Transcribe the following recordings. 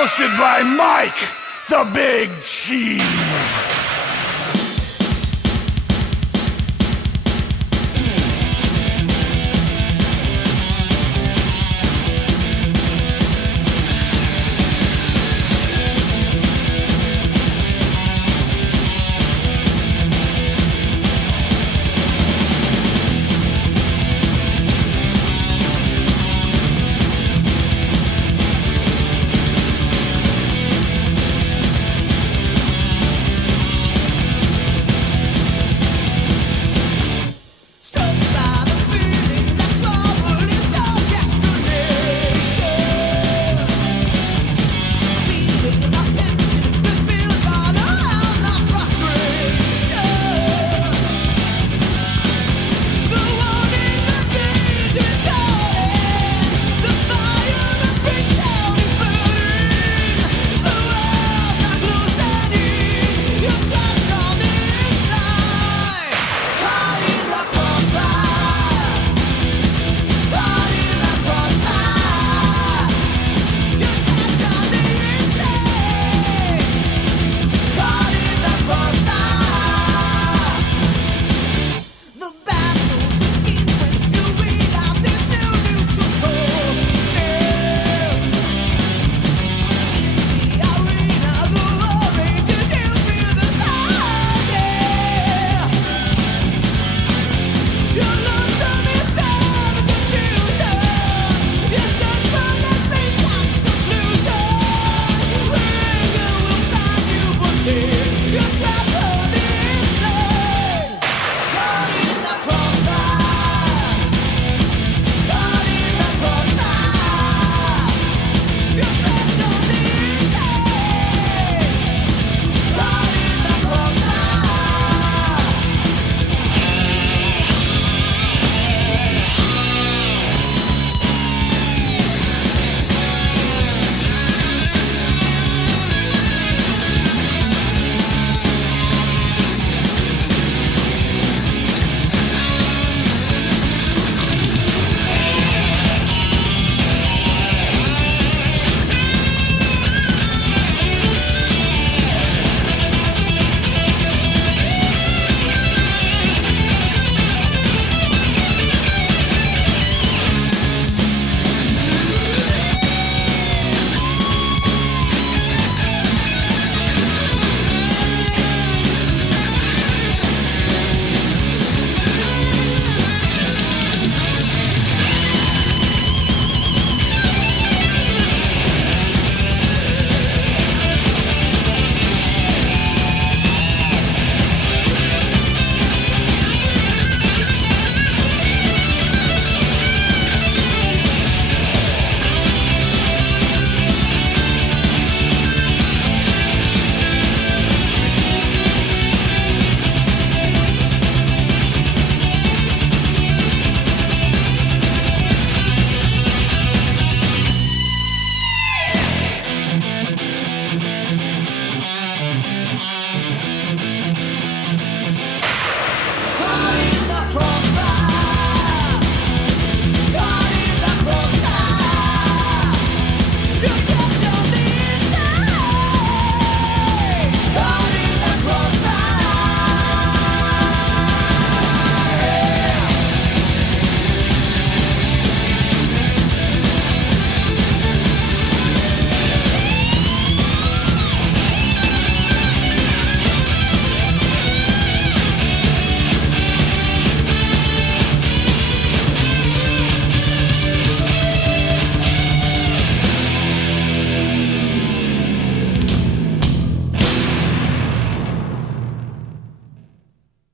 hosted by Mike, the Big Cheese.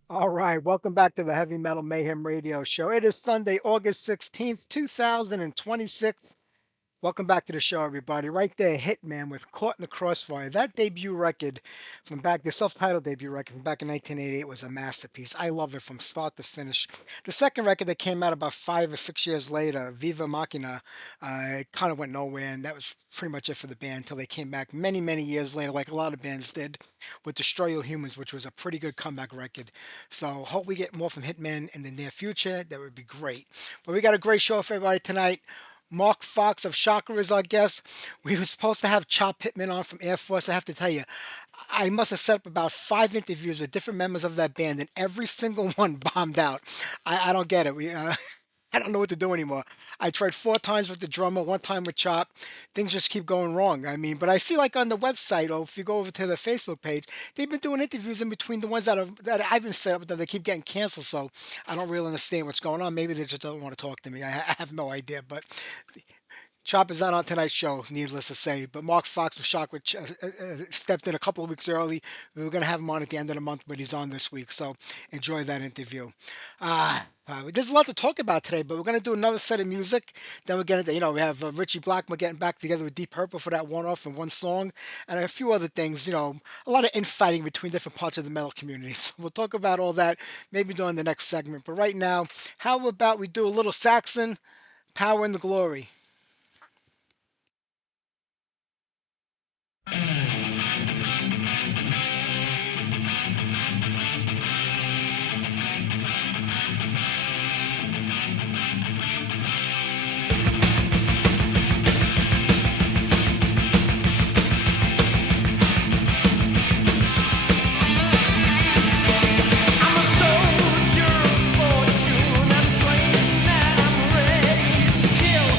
All right, welcome back to the Heavy Metal Mayhem Radio Show. It is Sunday, August 16th, 2026. Welcome back to the show, everybody. Right there, Hitman with Caught in the Crossfire. That debut record from back, the self-titled debut record from back in 1988 was a masterpiece. I love it from start to finish. The second record that came out about 5 or 6 years later, Viva Machina, it kind of went nowhere, and that was pretty much it for the band until they came back many, many years later, like a lot of bands did, with Destroy Your Humans, which was a pretty good comeback record. So hope we get more from Hitman in the near future. That would be great. But we got a great show for everybody tonight. Mark Fox of Shakra is our guest. We were supposed to have Chop Pittman on from Air Force. I have to tell you, I must have set up about 5 interviews with different members of that band, and every single one bombed out. I don't get it. I don't know what to do anymore. I tried 4 times with the drummer, 1 time with Chop. Things just keep going wrong. I mean, but I see like on the website, or if you go over to the Facebook page, they've been doing interviews in between the ones that I've been set up with them. They keep getting canceled, so I don't really understand what's going on. Maybe they just don't want to talk to me. I have no idea, but Chop is not on tonight's show, needless to say. But Mark Fox with Shock stepped in a couple of weeks early. We were going to have him on at the end of the month, but he's on this week. So enjoy that interview. There's a lot to talk about today, but we're going to do another set of music. Then we're going to, we have Richie Blackmore getting back together with Deep Purple for that one off and one song, and a few other things. A lot of infighting between different parts of the metal community. So we'll talk about all that maybe during the next segment. But right now, how about we do a little Saxon, Power and the Glory? I'm a soldier of fortune. I'm trained and I'm ready to kill.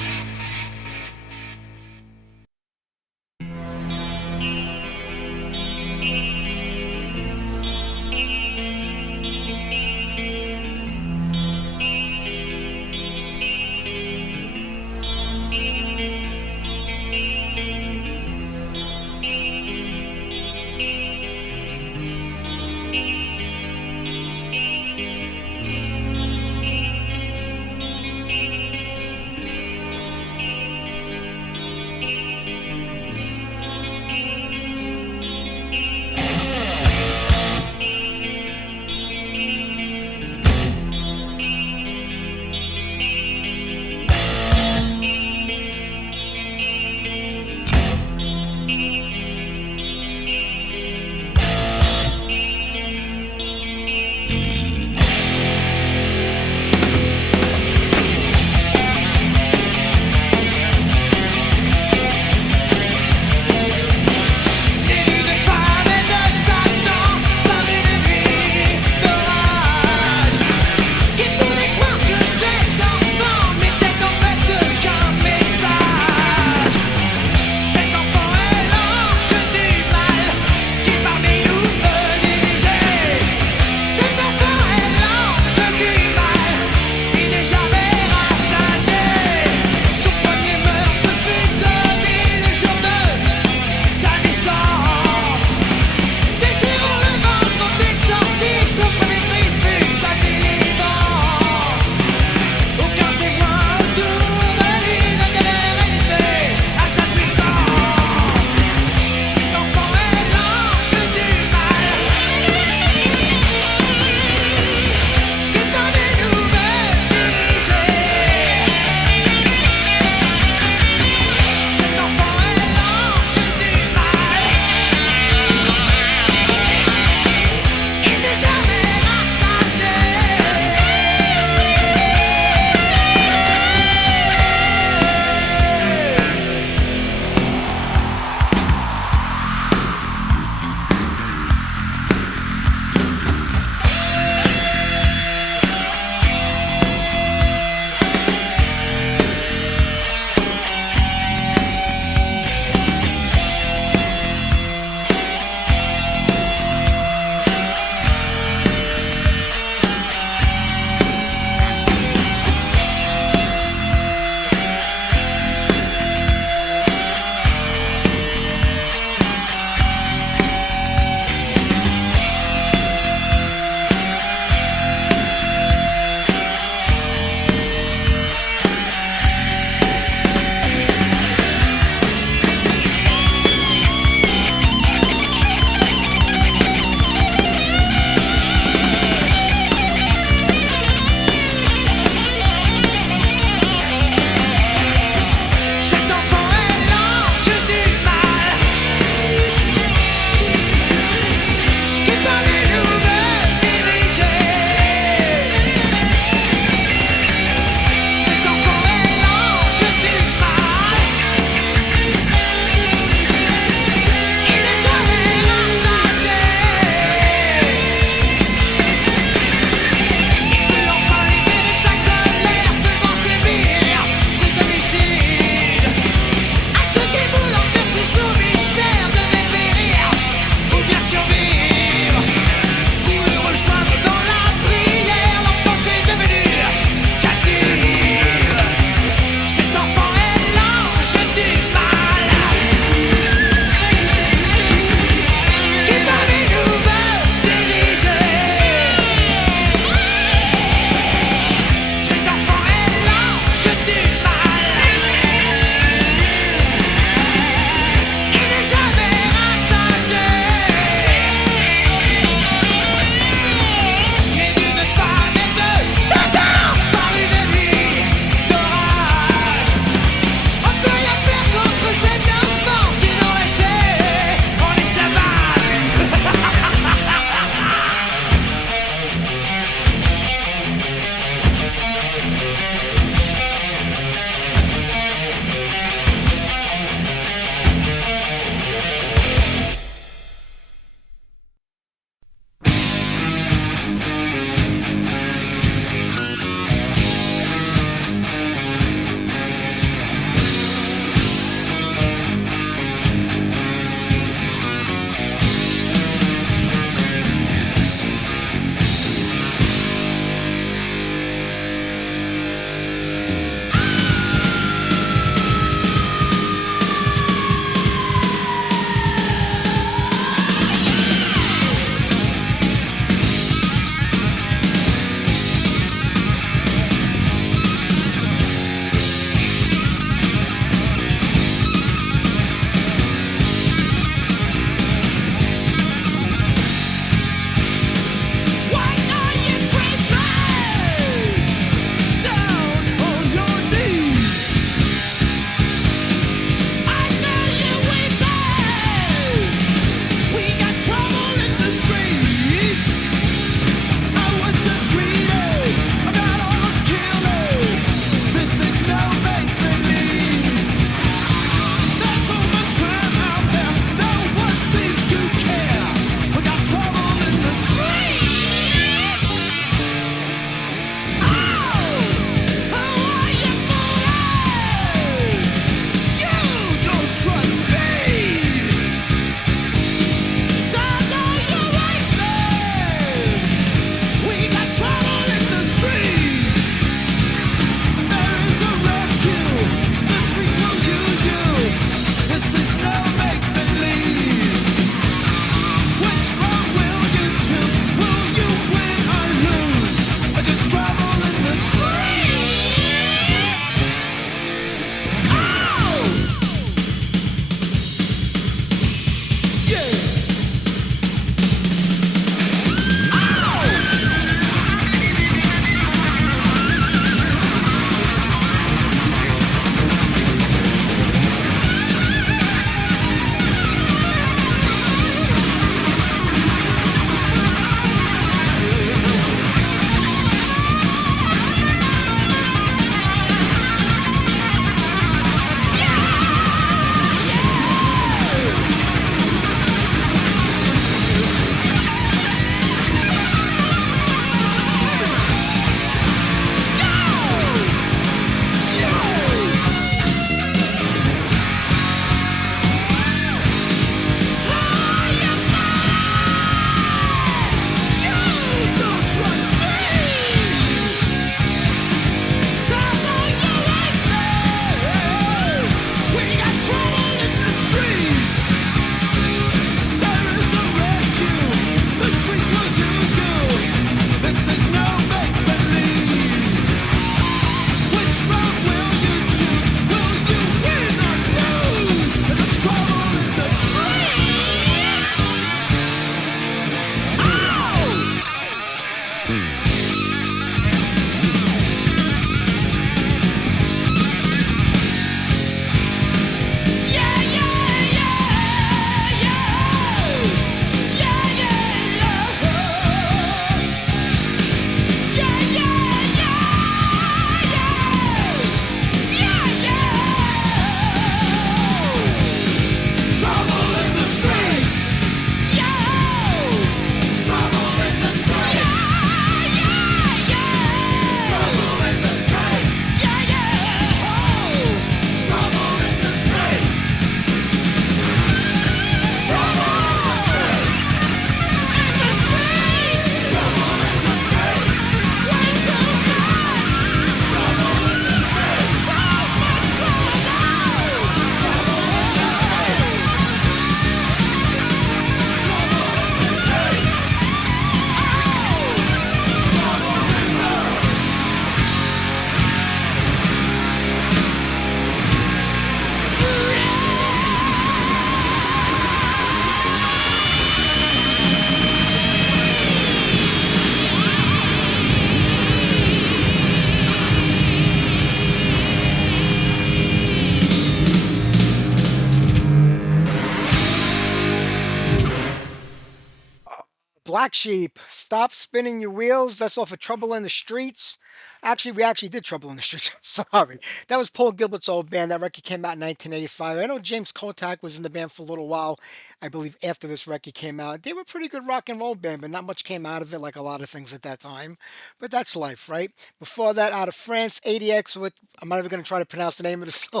Black Sheep, Stop Spinning Your Wheels. That's off of Trouble in the Streets. Actually, we actually did Trouble in the Streets. Sorry. That was Paul Gilbert's old band. That record came out in 1985. I know James Kotak was in the band for a little while, I believe, after this record came out. They were a pretty good rock and roll band, but not much came out of it, like a lot of things at that time. But that's life, right? Before that, out of France, ADX with, I'm not even going to try to pronounce the name of the song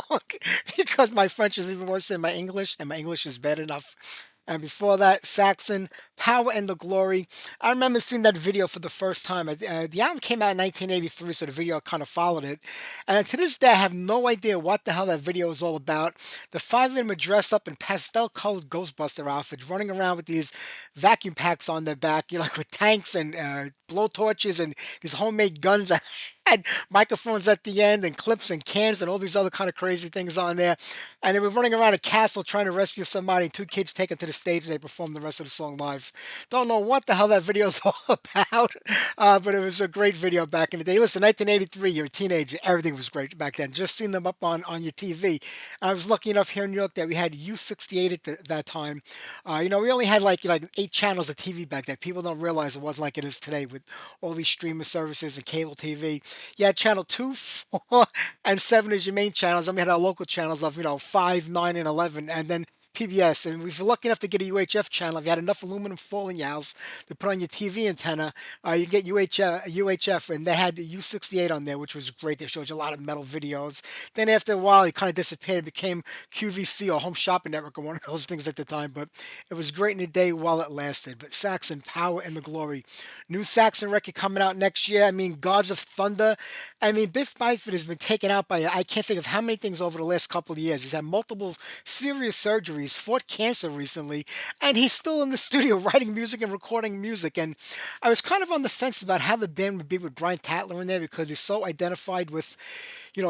because my French is even worse than my English, and my English is bad enough. And before that, Saxon, Power and the Glory. I remember seeing that video for the first time. The album came out in 1983, so the video kind of followed it. And to this day, I have no idea what the hell that video is all about. The five of them are dressed up in pastel-colored Ghostbuster outfits, running around with these vacuum packs on their back, like with tanks and blowtorches and these homemade guns that had microphones at the end and clips and cans and all these other kind of crazy things on there. And they were running around a castle trying to rescue somebody. Two kids take them to the stage and they performed the rest of the song live. Don't know what the hell that video is all about, but it was a great video back in the day. Listen, 1983, you're a teenager. Everything was great back then. Just seeing them up on your TV. I was lucky enough here in New York that we had U68 at that time. We only had like 8 channels of TV back then. People don't realize it wasn't like it is today with all these streaming services and cable TV. You had channel 2, 4, and 7 as your main channels. And we had our local channels of 5, 9, and 11, and then PBS. And if you're lucky enough to get a UHF channel, if you had enough aluminum foil in your house to put on your TV antenna, you get UHF, and they had U68 on there, which was great. They showed you a lot of metal videos. Then after a while, it kind of disappeared. It became QVC or Home Shopping Network or one of those things at the time. But it was great in the day while it lasted. But Saxon, Power and the Glory. New Saxon record coming out next year. I mean, Gods of Thunder. I mean, Biff Byford has been taken out by, I can't think of how many things over the last couple of years. He's had multiple serious surgeries, fought cancer recently, and he's still in the studio writing music and recording music. And I was kind of on the fence about how the band would be with Brian Tatler in there because he's so identified with,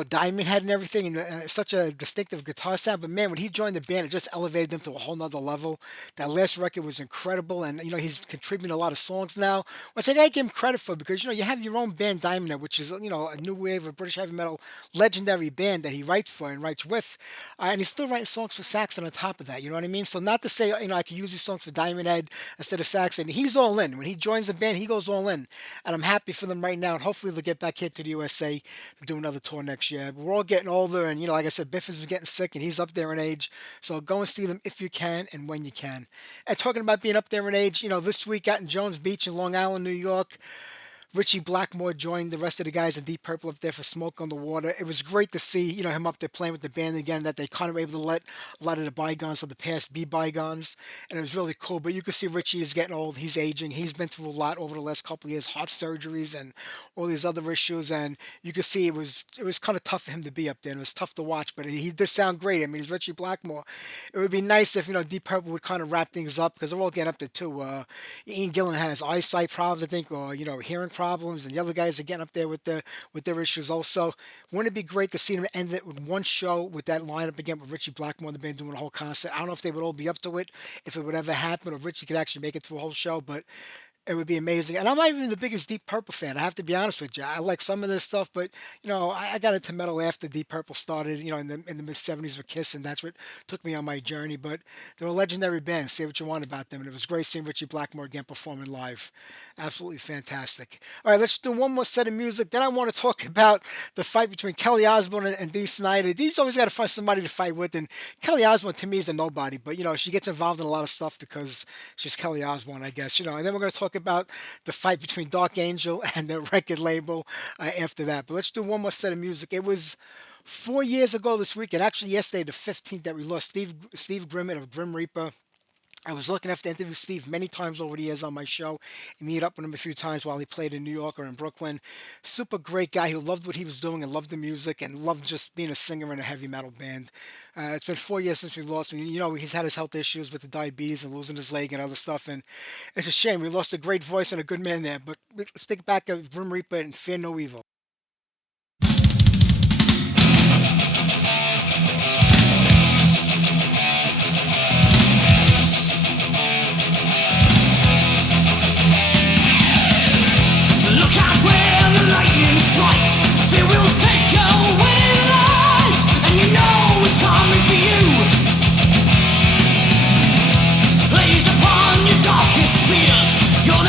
Diamond Head and everything, and such a distinctive guitar sound. But man, when he joined the band, it just elevated them to a whole nother level. That last record was incredible, and he's contributing a lot of songs now, which I gotta give him credit for because you have your own band, Diamond Head, which is a new wave of British heavy metal legendary band that he writes for and writes with, and he's still writing songs for Saxon on top of that. You know what I mean? So not to say I could use these songs for Diamond Head instead of Saxon. He's all in. When he joins the band, he goes all in, and I'm happy for them right now. And hopefully they'll get back here to the USA to do another tour next year. We're all getting older, and like I said, Biff is getting sick, and he's up there in age. So go and see them if you can and when you can. And talking about being up there in age, this week out in Jones Beach in Long Island, New York, Richie Blackmore joined the rest of the guys in Deep Purple up there for Smoke on the Water. It was great to see, him up there playing with the band again, that they kind of were able to let a lot of the bygones of the past be bygones. And it was really cool. But you could see Richie is getting old. He's aging. He's been through a lot over the last couple of years, heart surgeries and all these other issues. And you could see it was kind of tough for him to be up there. And it was tough to watch, but he did sound great. I mean, he's Richie Blackmore. It would be nice if, Deep Purple would kind of wrap things up because they're all getting up there too. Ian Gillan has eyesight problems, I think, or, hearing problems, and the other guys are getting up there with their issues also. Wouldn't it be great to see them end it with one show with that lineup again with Richie Blackmore and the band doing a whole concert? I don't know if they would all be up to it, if it would ever happen, or if Richie could actually make it through a whole show, but it would be amazing. And I'm not even the biggest Deep Purple fan. I have to be honest with you. I like some of this stuff, but I got into metal after Deep Purple started. In the mid '70s with Kiss, and that's what took me on my journey. But they're a legendary band. Say what you want about them, and it was great seeing Richie Blackmore again performing live. Absolutely fantastic. All right, let's do one more set of music. Then I want to talk about the fight between Kelly Osbourne and Dee Snider. Dee's always got to find somebody to fight with, and Kelly Osbourne to me is a nobody. But she gets involved in a lot of stuff because she's Kelly Osbourne, I guess. And then we're going to talk about the fight between Dark Angel and the record label after that. But let's do one more set of music. It was 4 years ago this week, and actually yesterday, the 15th, that we lost Steve Grimmett of Grim Reaper. I was lucky enough to interview Steve many times over the years on my show and meet up with him a few times while he played in New York or in Brooklyn. Super great guy who loved what he was doing and loved the music and loved just being a singer in a heavy metal band. It's been 4 years since we lost him. He's had his health issues with the diabetes and losing his leg and other stuff, and it's a shame. We lost a great voice and a good man there, but let's take back at Grim Reaper and Fear No Evil. Look out where the lightning strikes. Fear will take your winning lives, and it's coming for you. Blaze upon your darkest fears. Your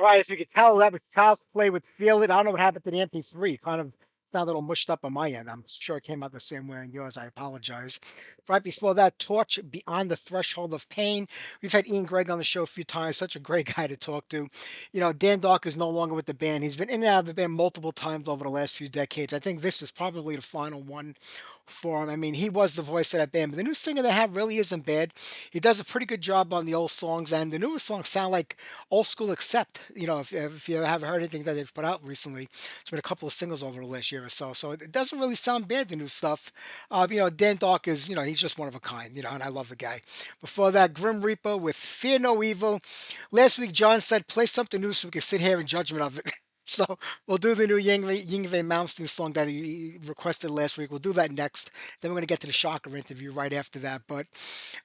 All right, as you can tell, that was Child's Play with Feel It. I don't know what happened to the MP3. Kind of sounded a little mushed up on my end. I'm sure it came out the same way on yours. I apologize. Right before that, Torch Beyond the Threshold of Pain. We've had Ian Gregg on the show a few times. Such a great guy to talk to. You know, Dan Dark is no longer with the band. He's been in and out of the band multiple times over the last few decades. I think this is probably the final one for him. I mean, he was the voice of that band, but the new singer they have really isn't bad. He does a pretty good job on the old songs, and the newest songs sound like old school accept. You know, if you haven't heard anything that they've put out recently, it's been a couple of singles over the last year or so. So it doesn't really sound bad, the new stuff. You know, Dan Dark is, you know, he's just one of a kind, you know, and I love the guy. Before that, Grim Reaper with Fear No Evil. Last week, John said, play something new so we can sit here in judgment of it. So we'll do the new Yngwie Malmsteen song that he requested last week. We'll do that next. Then we're going to get to the Shakra interview right after that. But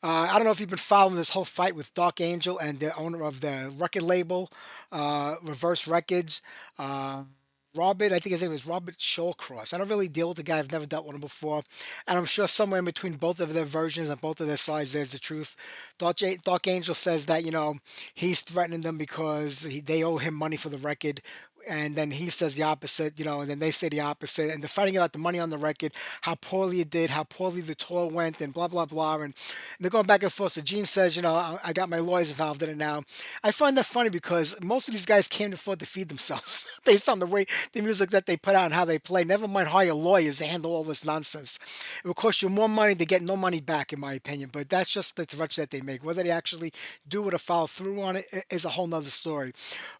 I don't know if you've been following this whole fight with Dark Angel and the owner of the record label, Reverse Records. Uh, Robert, I think his name is Robert Shawcross. I don't really deal with the guy. I've never dealt with him before. And I'm sure somewhere in between both of their versions and both of their sides, there's the truth. Dark Angel says that, you know, he's threatening them because they owe him money for the record. And then he says the opposite, you know, and then they say the opposite. And they're fighting about the money on the record, how poorly it did, how poorly the tour went, and blah, blah, blah. And they're going back and forth. So Gene says, you know, I got my lawyers involved in it now. I find that funny because most of these guys can't afford to feed themselves based on the way the music that they put out and how they play. Never mind hire lawyers to handle all this nonsense. It will cost you more money to get no money back, in my opinion. But that's just the threats that they make. Whether they actually do it or follow through on it is a whole nother story.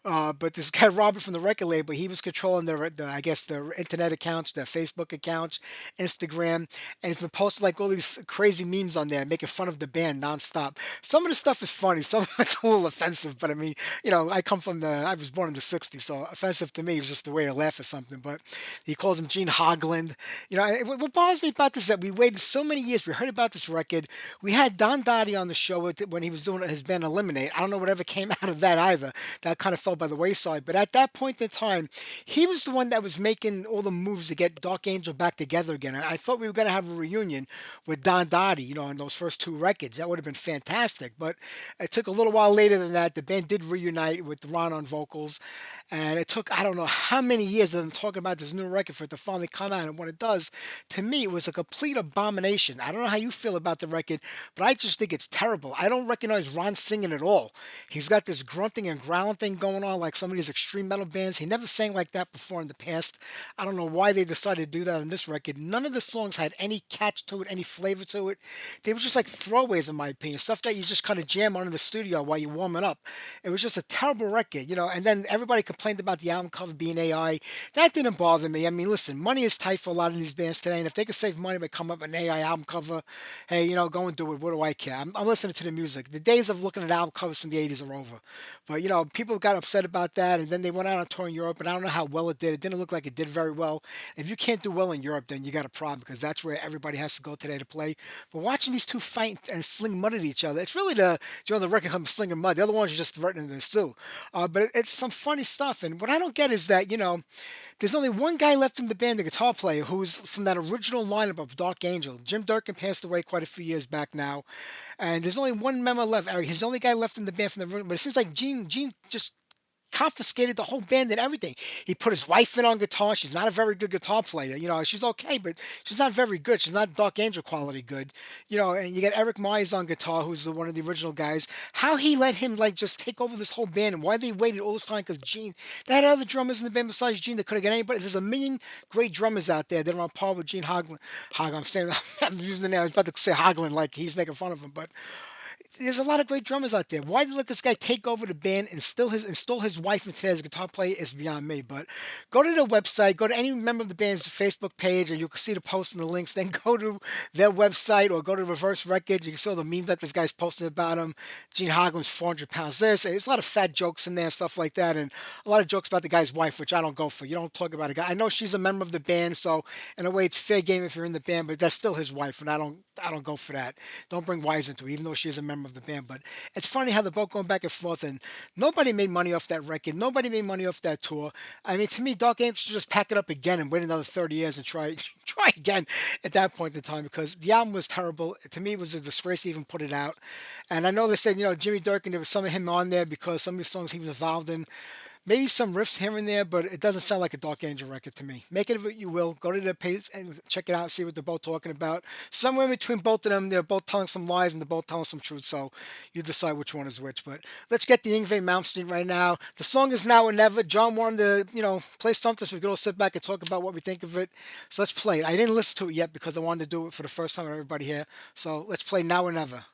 But this guy Robert from the record label, he was controlling I guess their internet accounts, their Facebook accounts, Instagram, and he's been posting like all these crazy memes on there, making fun of the band nonstop. Some of the stuff is funny, some of it's a little offensive. But I mean, you know, I was born in the '60s, so offensive to me is just a way to laugh at something. But he calls him Gene Hogland. You know, what bothers me about this is that we waited so many years. We heard about this record. We had Don Dottie on the show when he was doing his band Eliminate. I don't know whatever came out of that either. That kind of fell by the wayside. But at that point in time, he was the one that was making all the moves to get Dark Angel back together again. I thought we were going to have a reunion with Don Dottie, you know, on those first two records. That would have been fantastic. But it took a little while later than that. The band did reunite with Ron on vocals. And it took, I don't know how many years of them talking about this new record for it to finally come out. And when it does, to me, it was a complete abomination. I don't know how you feel about the record, but I just think it's terrible. I don't recognize Ron singing at all. He's got this grunting and growling thing going on like some of these extreme metal bands. He never sang like that before in the past. I don't know why they decided to do that on this record. None of the songs had any catch to it, any flavor to it. They were just like throwaways, in my opinion. Stuff that you just kind of jam on in the studio while you're warming up. It was just a terrible record, you know. And then everybody complained about the album cover being AI. That didn't bother me. I mean, listen, money is tight for a lot of these bands today, and if they could save money by coming up with an AI album cover, hey, you know, go and do it. What do I care? I'm listening to the music. The days of looking at album covers from the '80s are over. But you know, people got upset about that, and then they went out on tour in Europe, and I don't know how well it did. It didn't look like it did very well. If you can't do well in Europe, then you got a problem because that's where everybody has to go today to play. But watching these two fight and sling mud at each other, it's really the record comes slinging mud. The other one's just threatening to sue. But it's some funny stuff. And what I don't get is that, you know, there's only one guy left in the band, the guitar player, who's from that original lineup of Dark Angel. Jim Durkin passed away quite a few years back now, and there's only one member left. Eric, he's the only guy left in the band from the original. But it seems like Gene just confiscated the whole band and everything. He put his wife in on guitar. She's not a very good guitar player. You know, she's okay, but she's not very good. She's not Dark Angel quality good. You know, and you got Eric Myers on guitar, who's one of the original guys. How he let him like just take over this whole band and why they waited all this time because Gene, they had other drummers in the band besides Gene. They could have got anybody. There's a million great drummers out there that are on par with Gene Hoglan. I'm saying, I'm using the name. I was about to say Hoglan like he's making fun of him, but there's a lot of great drummers out there. Why did they let this guy take over the band and still install his wife into as a guitar player is beyond me. But go to their website, go to any member of the band's Facebook page, and you can see the posts and the links. Then go to their website or go to Reverse Records. You can see all the memes that this guy's posting about him. Gene Hoglan's 400 pounds. There's a lot of fat jokes in there, stuff like that, and a lot of jokes about the guy's wife, which I don't go for. You don't talk about a guy. I know she's a member of the band, so in a way it's fair game if you're in the band, but that's still his wife, and I don't go for that. Don't bring wives into it, even though she is a member of the band. But it's funny how they're both going back and forth, and nobody made money off that record. Nobody made money off that tour. I mean, to me, Dark Angel should just pack it up again and wait another 30 years and try try again at that point in time because the album was terrible. To me, it was a disgrace to even put it out. And I know they said, you know, Jimmy Durkin, there was some of him on there because some of the songs he was involved in. Maybe some riffs here and there, but it doesn't sound like a Dark Angel record to me. Make it of what you will. Go to their page and check it out and see what they're both talking about. Somewhere in between both of them, they're both telling some lies and they're both telling some truth. So you decide which one is which. But let's get the Yngwie Malmsteen right now. The song is Now or Never. John wanted to, play something so we could all sit back and talk about what we think of it. So let's play it. I didn't listen to it yet because I wanted to do it for the first time with everybody here. So let's play Now or Never.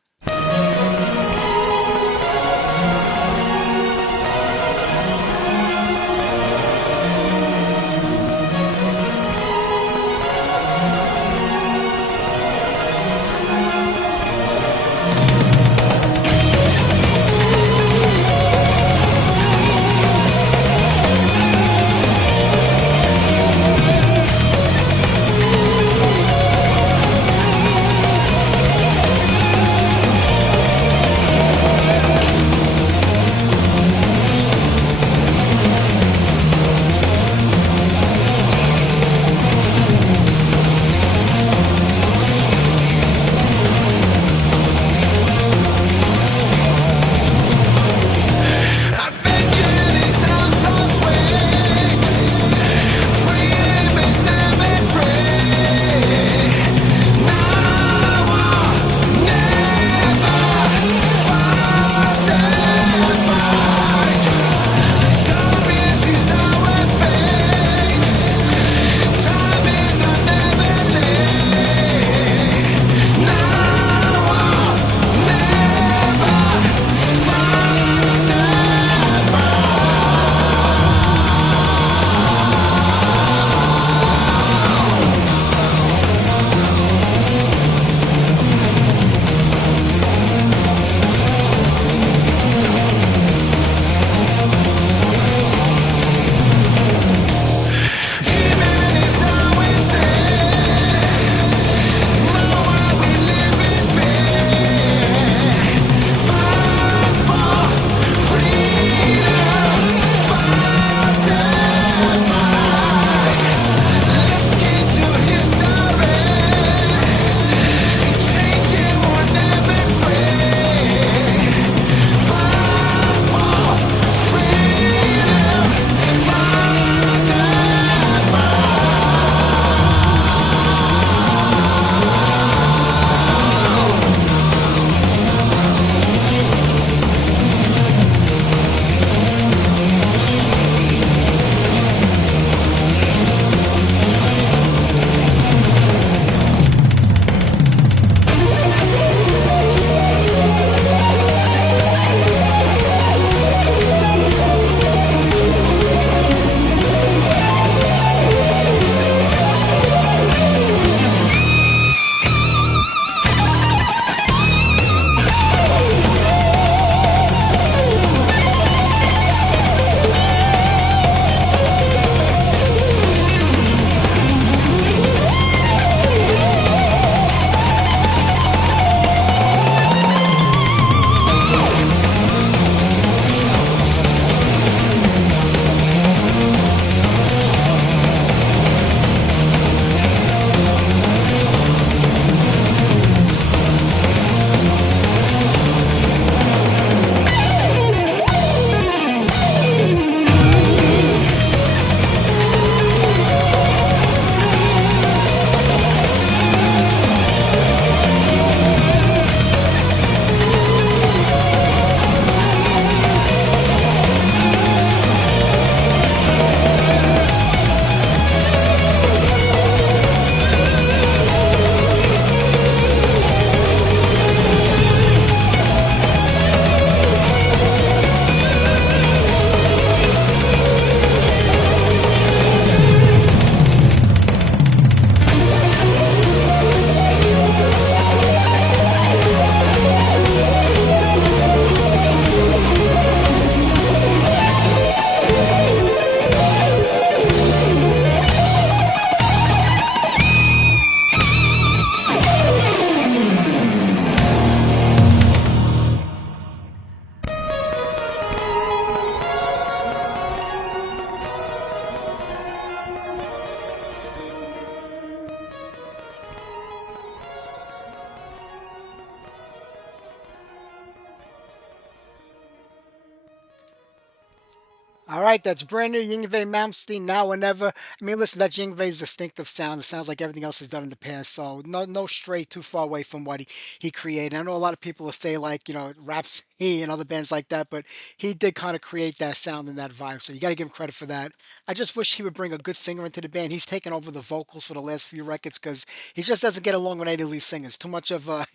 All right, that's brand new Yngwie Malmsteen, Now or Never. I mean, listen, that's Yngwie's distinctive sound. It sounds like everything else he's done in the past, so no stray too far away from what he created. I know a lot of people will say like, raps he and other bands like that, but he did kind of create that sound and that vibe. So you got to give him credit for that. I just wish he would bring a good singer into the band. He's taken over the vocals for the last few records because he just doesn't get along with any lead singers. Too much of a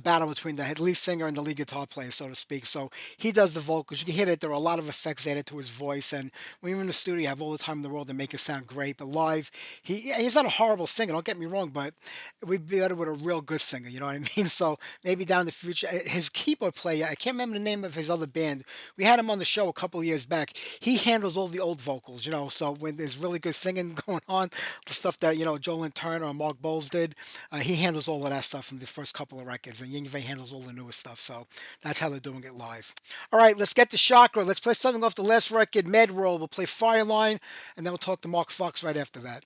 battle between the lead singer and the lead guitar player, so to speak. So he does the vocals. You can hear that there are a lot of effects added to his voice, and when you're in the studio, you have all the time in the world to make it sound great. But live, he's not a horrible singer. Don't get me wrong, but we'd be better with a real good singer. You know what I mean? So maybe down in the future, his keyboard player, I can't remember the name of his other band. We had him on the show a couple of years back. He handles all the old vocals. So when there's really good singing going on, the stuff that Joe Turner or Mark Bowles did, he handles all of that stuff from the first couple of records, and Yngwie handles all the newest stuff. So that's how they're doing it live. All right, let's get to Chakra. Let's play something off the last record, Mad World. We'll play Fireline, and then we'll talk to Mark Fox right after that.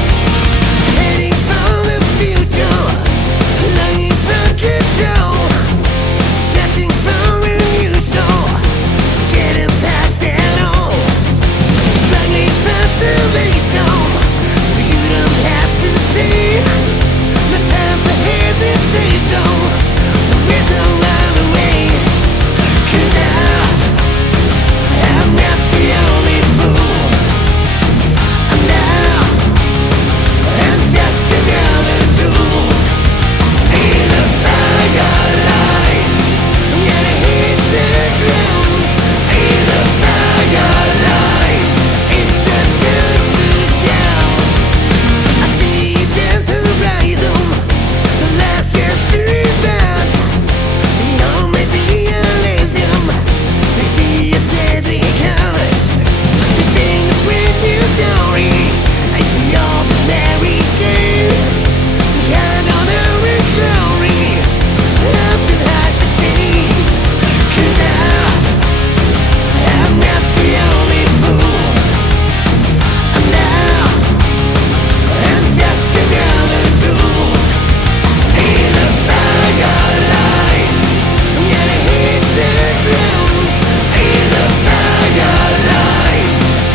Heading for the future, longing for control, searching for a new soul, forgetting past and all, struggling for salvation, so you don't have to be. No time for hesitation, there is no other way. 'Cause I'm not the only fool. And now I'm just another tool in a firelight. I'm gonna hit the ground in a firelight. It's a duty doubt. I deep in the horizon, the last chance to rebound. Maybe a Elysium, maybe a deadly curse. This ain't a brand new story. I see all the merry game. Behind honor and glory, love's too hard to see. 'Cause I'm not the only fool. And now I'm just another tool in a firelight. I'm gonna hit the ground in a firelight.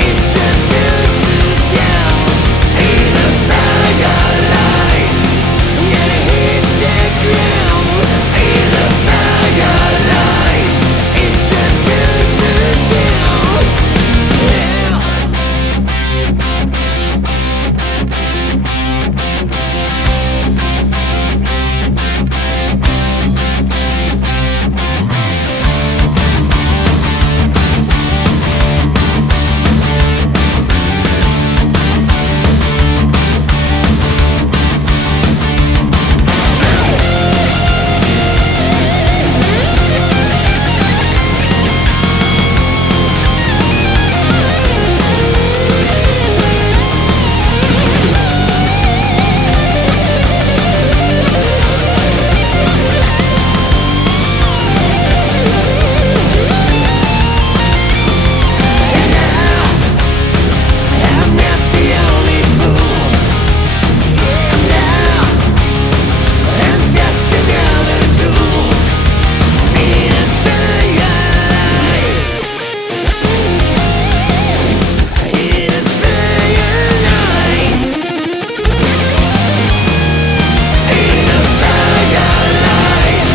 It's the duty doubt in a firelight. I'm gonna hit the ground in a firelight. It's the duty doubt. I'm not the only fool. And now I'm just another tool in a firelight. In a firelight. In a firelight.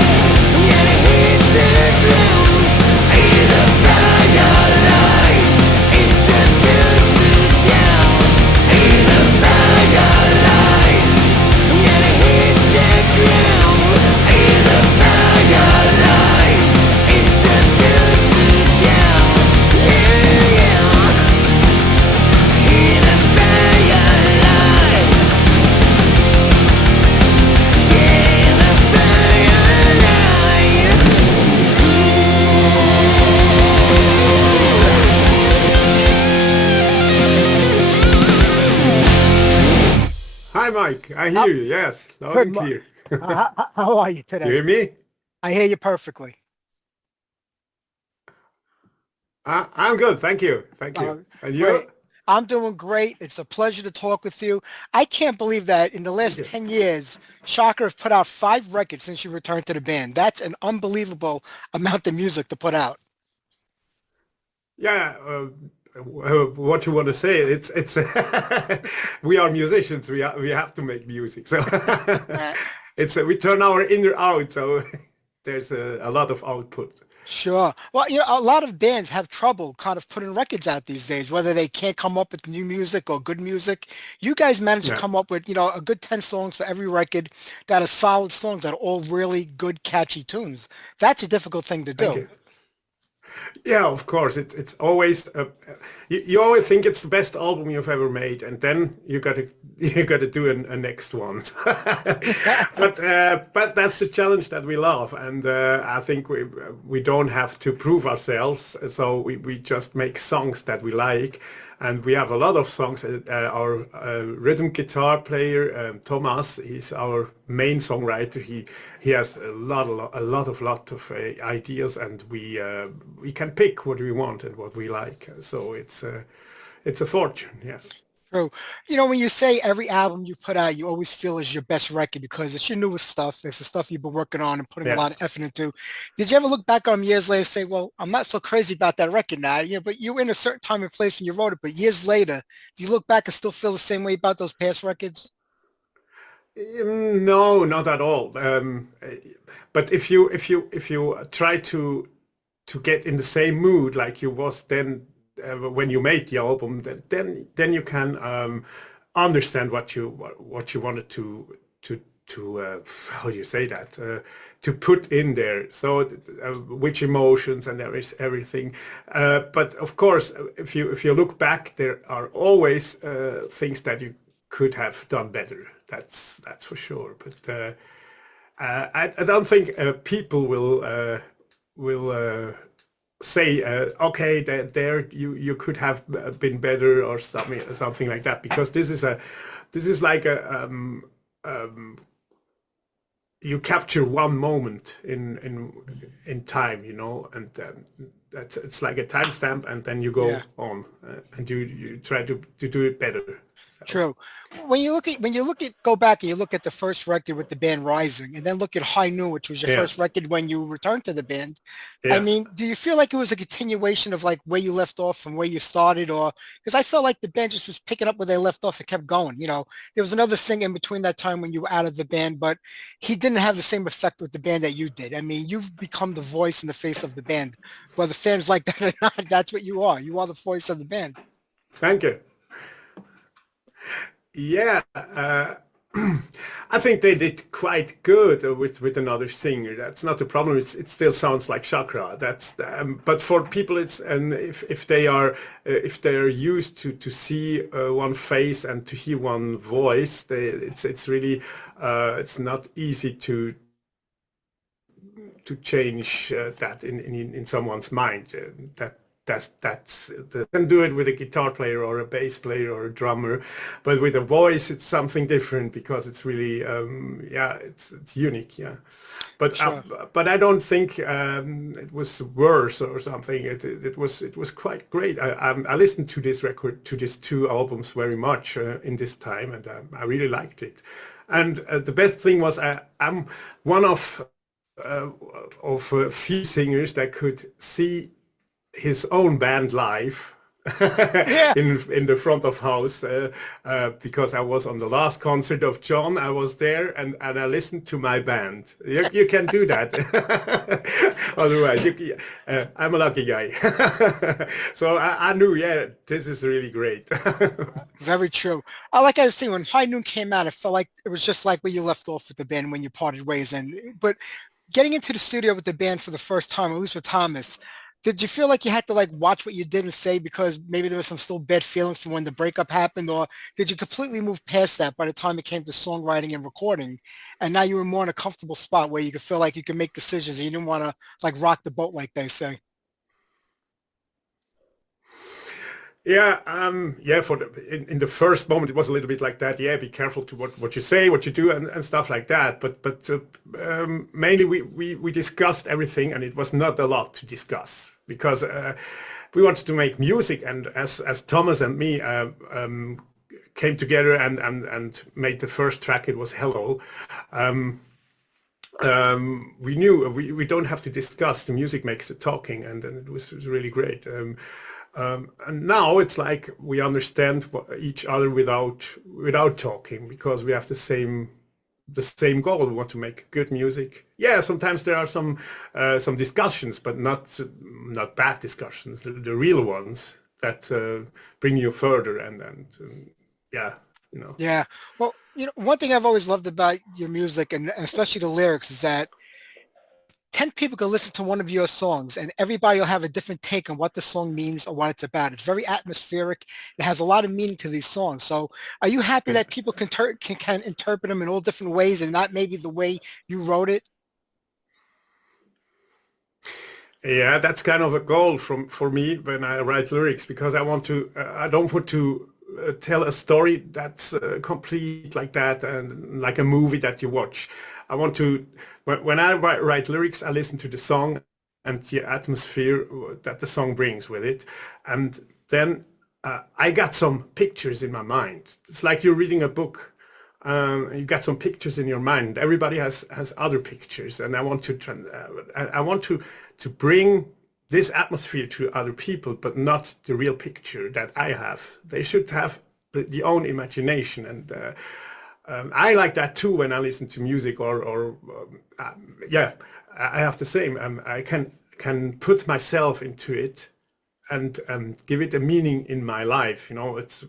I'm gonna hit the ground in a firelight. It's the duty doubt in a firelight. I'm gonna hit the ground in a firelight. It's the duty doubt, yeah. In a firelight, yeah, in a firelight. Hi, Mike. I hear you. Yes, loud Good and mo- clear. how are you You today? hear me? I hear you perfectly. I'm good, thank you, thank Uh, you. And great. you? I'm doing great. It's a pleasure to talk with you. I can't believe that in the Thank last you. 10 years, Shakra have put out 5 records since you returned to the band. That's an unbelievable amount of music to put out. Yeah, what you want to say? It's we are musicians. We have to make music. So Eh, it's we turn our inner out. So there's a lot of output. Sure. Well, a lot of bands have trouble kind of putting records out these days, whether they can't come up with new music or good music. You guys managed to Yeah, come up with, a good 10 songs for every record that are solid songs that are all really good, catchy tunes. That's a difficult thing to thank do. you. Yeah, of course. It's always you always think it's the best album you've ever made, and then you gotta you gotta do a next one. But that's the challenge that we love, and I think we don't have to prove ourselves, so we just make songs that we like, and we have a lot of songs. Our rhythm guitar player Thomas, he's our main songwriter. He has a lot of ideas, and we can pick what we want and what we like. So it's a fortune. Yeah. True. When you say every album you put out, you always feel is your best record because it's your newest stuff. It's the stuff you've been working on and putting a Yeah. lot of effort into. Did you ever look back on them years later and say, well, I'm not so crazy about that record now, but you were in a certain time and place when you wrote it, but years later, do you look back and still feel the same way about those past records? No, not at all. But if you try to get in the same mood like you was then when you made the album, then you can understand what you wanted to how do you say that to put in there. So which emotions and there is everything. But of course, if you look back, there are always things that you could have done better. That's for sure. But I don't think people will say okay there you could have been better or something like that, because this is like a you capture one moment in time, and that's it's like a timestamp, and then you Yeah. go on and you try to do it better. So True. When you go back and you look at the first record with the band Rising, and then look at High Noon, which was your yeah, first record when you returned to the band. I yeah. mean, do you feel like it was a continuation of like where you left off from where you started, or because I felt like the band just was picking up where they left off and kept going. There was another singer in between that time when you were out of the band, but he didn't have the same effect with the band that you did. I mean, you've become the voice and the face of the band, whether fans like that or not. That's what you are. You are the voice of the band. Thank you. Yeah, I think they did quite good with another singer. That's not the problem. It still sounds like Chakra. That's but for people, it's and if they are used to see one face and to hear one voice, it's really it's not easy to change that in someone's mind. They can do it with a guitar player or a bass player or a drummer, but with a voice it's something different because it's really yeah, it's unique. Yeah, but Sure. I don't think it was worse or something. It was quite great. I listened to this record, to these two albums very much in this time, and I really liked it. And the best thing was I'm one of a few singers that could see his own band live Yeah. in the front of house, because I was on the last concert of John. I was there, and I listened to my band. You can do that. Otherwise I'm a lucky guy. So I knew, yeah, this is really great. Very true. Like I was saying, when High Noon came out, it felt like it was just like where you left off with the band when you parted ways. But getting into the studio with the band for the first time, at least with Thomas, did you feel like you had to like watch what you did and say because maybe there was some still bad feelings from when the breakup happened, or did you completely move past that by the time it came to songwriting and recording, and now you were more in a comfortable spot where you could feel like you could make decisions and you didn't want to like rock the boat like they say? Yeah, yeah. In the first moment, it was a little bit like that. Yeah, be careful to what you say, what you do, and stuff like that. But mainly we discussed everything, and it was not a lot to discuss because we wanted to make music, and as Thomas and me came together and made the first track, it was Hello. We knew we don't have to discuss. The music makes the talking, and it was really great. And now it's like we understand each other without talking, because we have the same goal. We want to make good music. Yeah, sometimes there are some discussions, but not bad discussions. The real ones that bring you further, and yeah, you know. Yeah. Well, one thing I've always loved about your music, and especially the lyrics, is that 10 people can listen to one of your songs and everybody will have a different take on what the song means or what it's about. It's very atmospheric. It has a lot of meaning to these songs. So are you happy that people can interpret them in all different ways and not maybe the way you wrote it? Yeah, that's kind of a goal for me when I write lyrics, because I don't want to tell a story that's complete like that, and like a movie that you watch. I want to, when I write lyrics, I listen to the song and the atmosphere that the song brings with it. And then I got some pictures in my mind. It's like you're reading a book. You got some pictures in your mind. Everybody has other pictures, and I want to bring this atmosphere to other people, but not the real picture that I have. They should have the own imagination, and I like that too when I listen to music. Yeah, I have the same. I can put myself into it and give it a meaning in my life. It's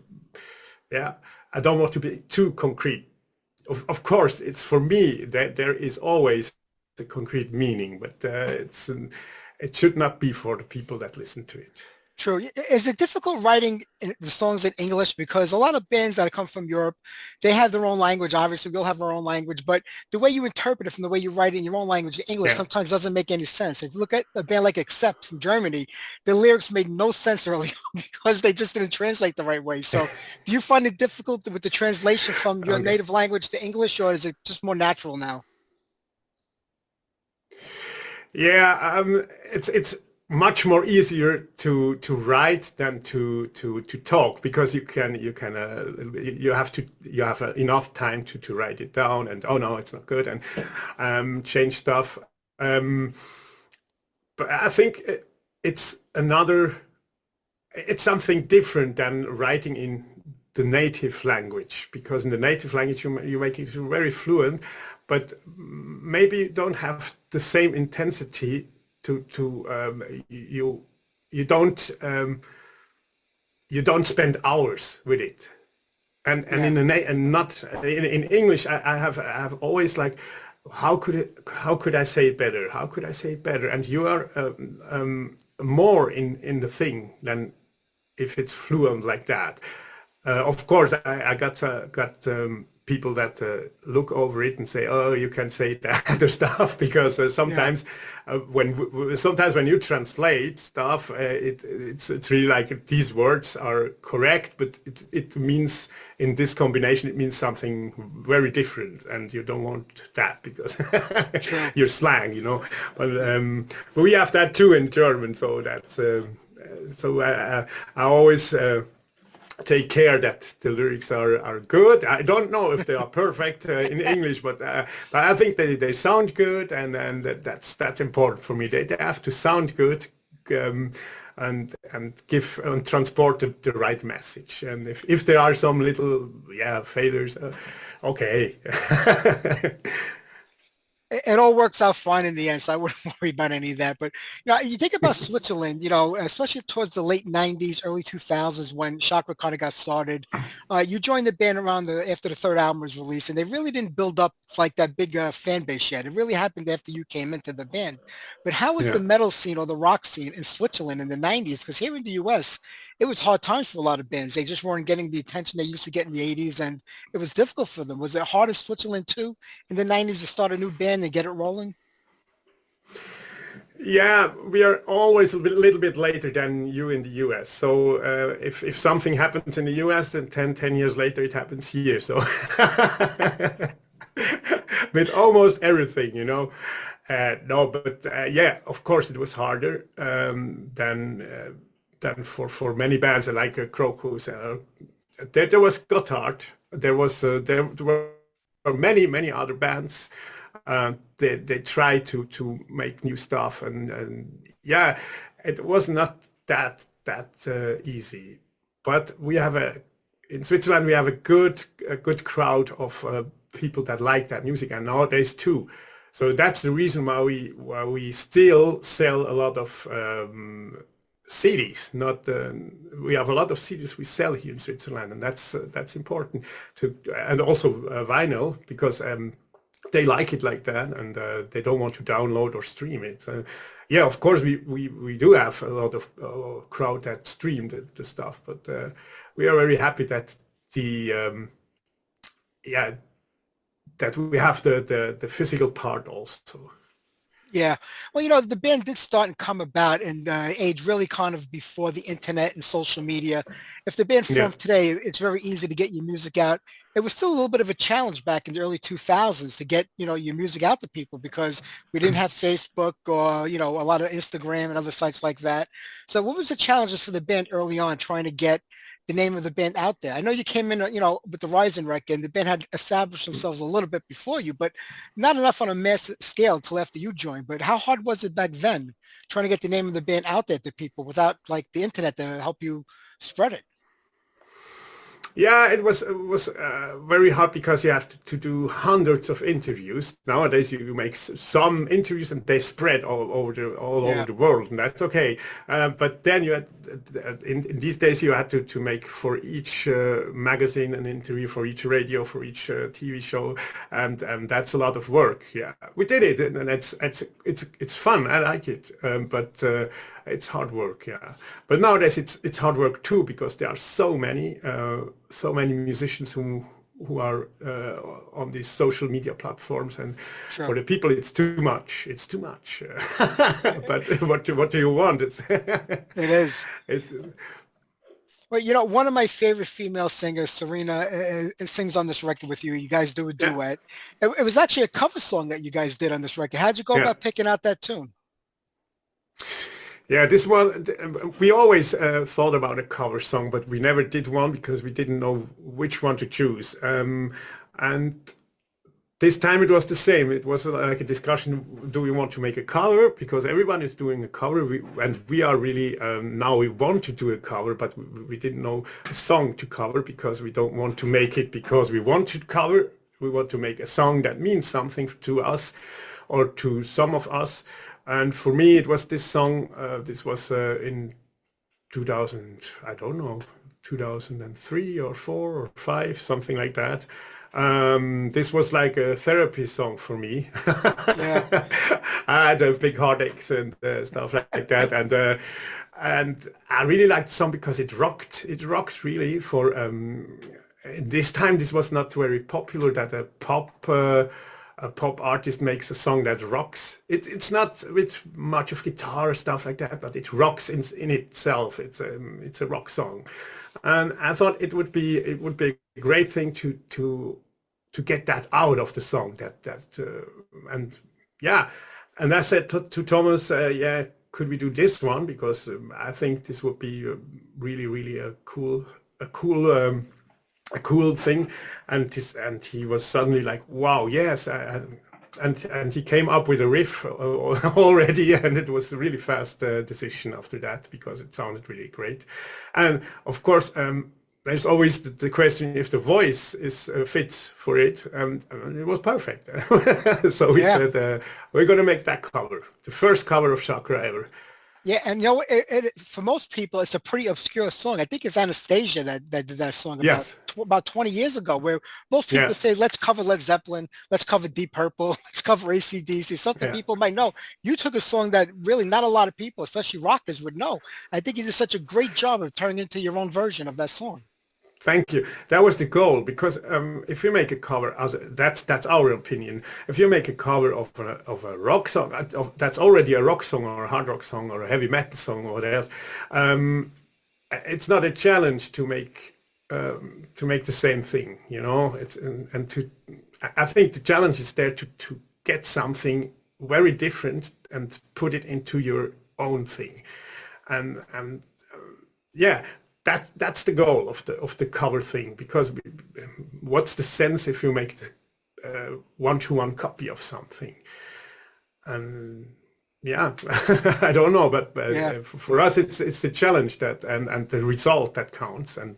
yeah. I don't want to be too concrete. Of course, it's for me that there is always the concrete meaning, but it should not be for the people that listen to it. True. Is it difficult writing the songs in English? Because a lot of bands that come from Europe, they have their own language. Obviously, we'll have our own language, but the way you interpret it from the way you write it in your own language, the English, sometimes doesn't make any sense. If you look at a band like Accept from Germany, the lyrics made no sense early on because they just didn't translate the right way. So do you find it difficult with the translation from your native language to English, or is it just more natural now? Yeah, it's much more easier to write than to talk, because you have enough time to write it down, and oh no, it's not good, and change stuff. But I think it's something different than writing in the native language, because in the native language you make it very fluent, but maybe you don't have the same intensity you don't spend hours with it, and in English I have always like, how could I say it better, and you are more in the thing than if it's fluent like that. Of course, I got people that look over it and say, "Oh, you can say that other stuff," because sometimes when you translate stuff, it's really like these words are correct, but it means in this combination it means something very different, and you don't want that because your slang, But we have that too in German, so that's I always take care that the lyrics are good. I don't know if they are perfect in English, but I think they sound good, and that's important for me. They have to sound good, and give and transport the right message. And if there are some little failures, okay. It all works out fine in the end, so I wouldn't worry about any of that. But you think about Switzerland, especially towards the late '90s, early 2000s, when Shakra kind of got started. You joined the band after the third album was released, and they really didn't build up like that big fan base yet. It really happened after you came into the band. But how was the metal scene or the rock scene in Switzerland in the '90s? Because here in the U.S., it was hard times for a lot of bands. They just weren't getting the attention they used to get in the '80s, and it was difficult for them. Was it hard in Switzerland too in the '90s to start a new band and get it rolling? Yeah, we are always a little bit later than you in the US. So if something happens in the US, then 10 years later it happens here. So with almost everything, No, but yeah, of course it was harder than for many bands like Crocus. There was Gotthard. There were many other bands. They tried to make new stuff, and yeah, it was not that easy. But we have in Switzerland we have a good crowd of people that like that music, and nowadays too. So that's the reason why we still sell a lot of CDs. Not we have a lot of CDs we sell here in Switzerland, and that's important to, and also vinyl, because they like it like that, and they don't want to download or stream it. Yeah, of course we do have a lot of crowd that stream the stuff, but we are very happy that yeah, that we have the physical part also. Yeah. Well, you know, the band did start and come about in age really kind of before the internet and social media. If the band Yeah. formed today, it's very easy to get your music out. It was still a little bit of a challenge back in the early 2000s to get, you know, your music out to people, because we didn't have Facebook or, you know, a lot of Instagram and other sites like that. So what was the challenges for the band early on trying to get the name of the band out there? I know you came in, you know, with the Rising record, and the band had established themselves a little bit before you, but not enough on a mass scale until after you joined. But how hard was it back then trying to get the name of the band out there to people without like the internet to help you spread it? Yeah, it was very hard because you have to do hundreds of interviews. Nowadays, you make some interviews and they spread all over the world, and that's okay. But then you had in these days you had to make for each magazine an interview, for each radio, for each TV show, and that's a lot of work. Yeah, we did it, and it's fun. I like it, but it's hard work. Yeah, but nowadays it's hard work too, because there are so many musicians who are on these social media platforms, and Sure. for the people it's too much. It's too much. But what do you want? It's It is. it, Well, you know, one of my favorite female singers, Serena, sings on this record with you. You guys do a yeah, duet. It was actually a cover song that you guys did on this record. How'd you go yeah. about picking out that tune? Yeah, this one, we always thought about a cover song, but we never did one because we didn't know which one to choose. And this time it was the same. It was like a discussion, do we want to make a cover? Because everyone is doing a cover, and we are really, now we want to do a cover, but we didn't know a song to cover, because we don't want to make it because we want to cover. We want to make a song that means something to us or to some of us. And for me, it was this song. This was in 2000, I don't know, 2003 or 4 or 5, something like that. This was like a therapy song for me. Yeah. I had big heartaches and stuff like that, and I really liked the song because it rocked. It rocked really. For this time, this was not very popular that a pop artist makes a song that rocks. It's not with much of guitar stuff like that, but it rocks in itself. It's a rock song, and I thought it would be a great thing to get that out of the song. And yeah, and I said to Thomas, yeah, could we do this one, because I think this would be really a cool thing, and he was suddenly like, wow, yes, and he came up with a riff already, and it was a really fast decision after that, because it sounded really great. And of course, there's always the question if the voice is fits for it, and it was perfect. So we Yeah. said, we're gonna make that cover, the first cover of Shakra ever. Yeah, and you know, for most people, it's a pretty obscure song. I think it's Anastasia that did that song Yes. about 20 years ago, where most people Yeah. say, let's cover Led Zeppelin, let's cover Deep Purple, let's cover AC/DC, something Yeah. people might know. You took a song that really not a lot of people, especially rockers, would know. I think you did such a great job of turning into your own version of that song. Thank you. That was the goal, because if you make a cover, that's our opinion. If you make a cover of a rock song, that's already a rock song or a hard rock song or a heavy metal song or whatever else. It's not a challenge to make the same thing, you know. I think the challenge is there to get something very different and put it into your own thing. And yeah, that's the goal of the cover thing, because what's the sense if you make the one-to-one copy of something? And yeah, I don't know, but for us it's the challenge that and the result that counts, and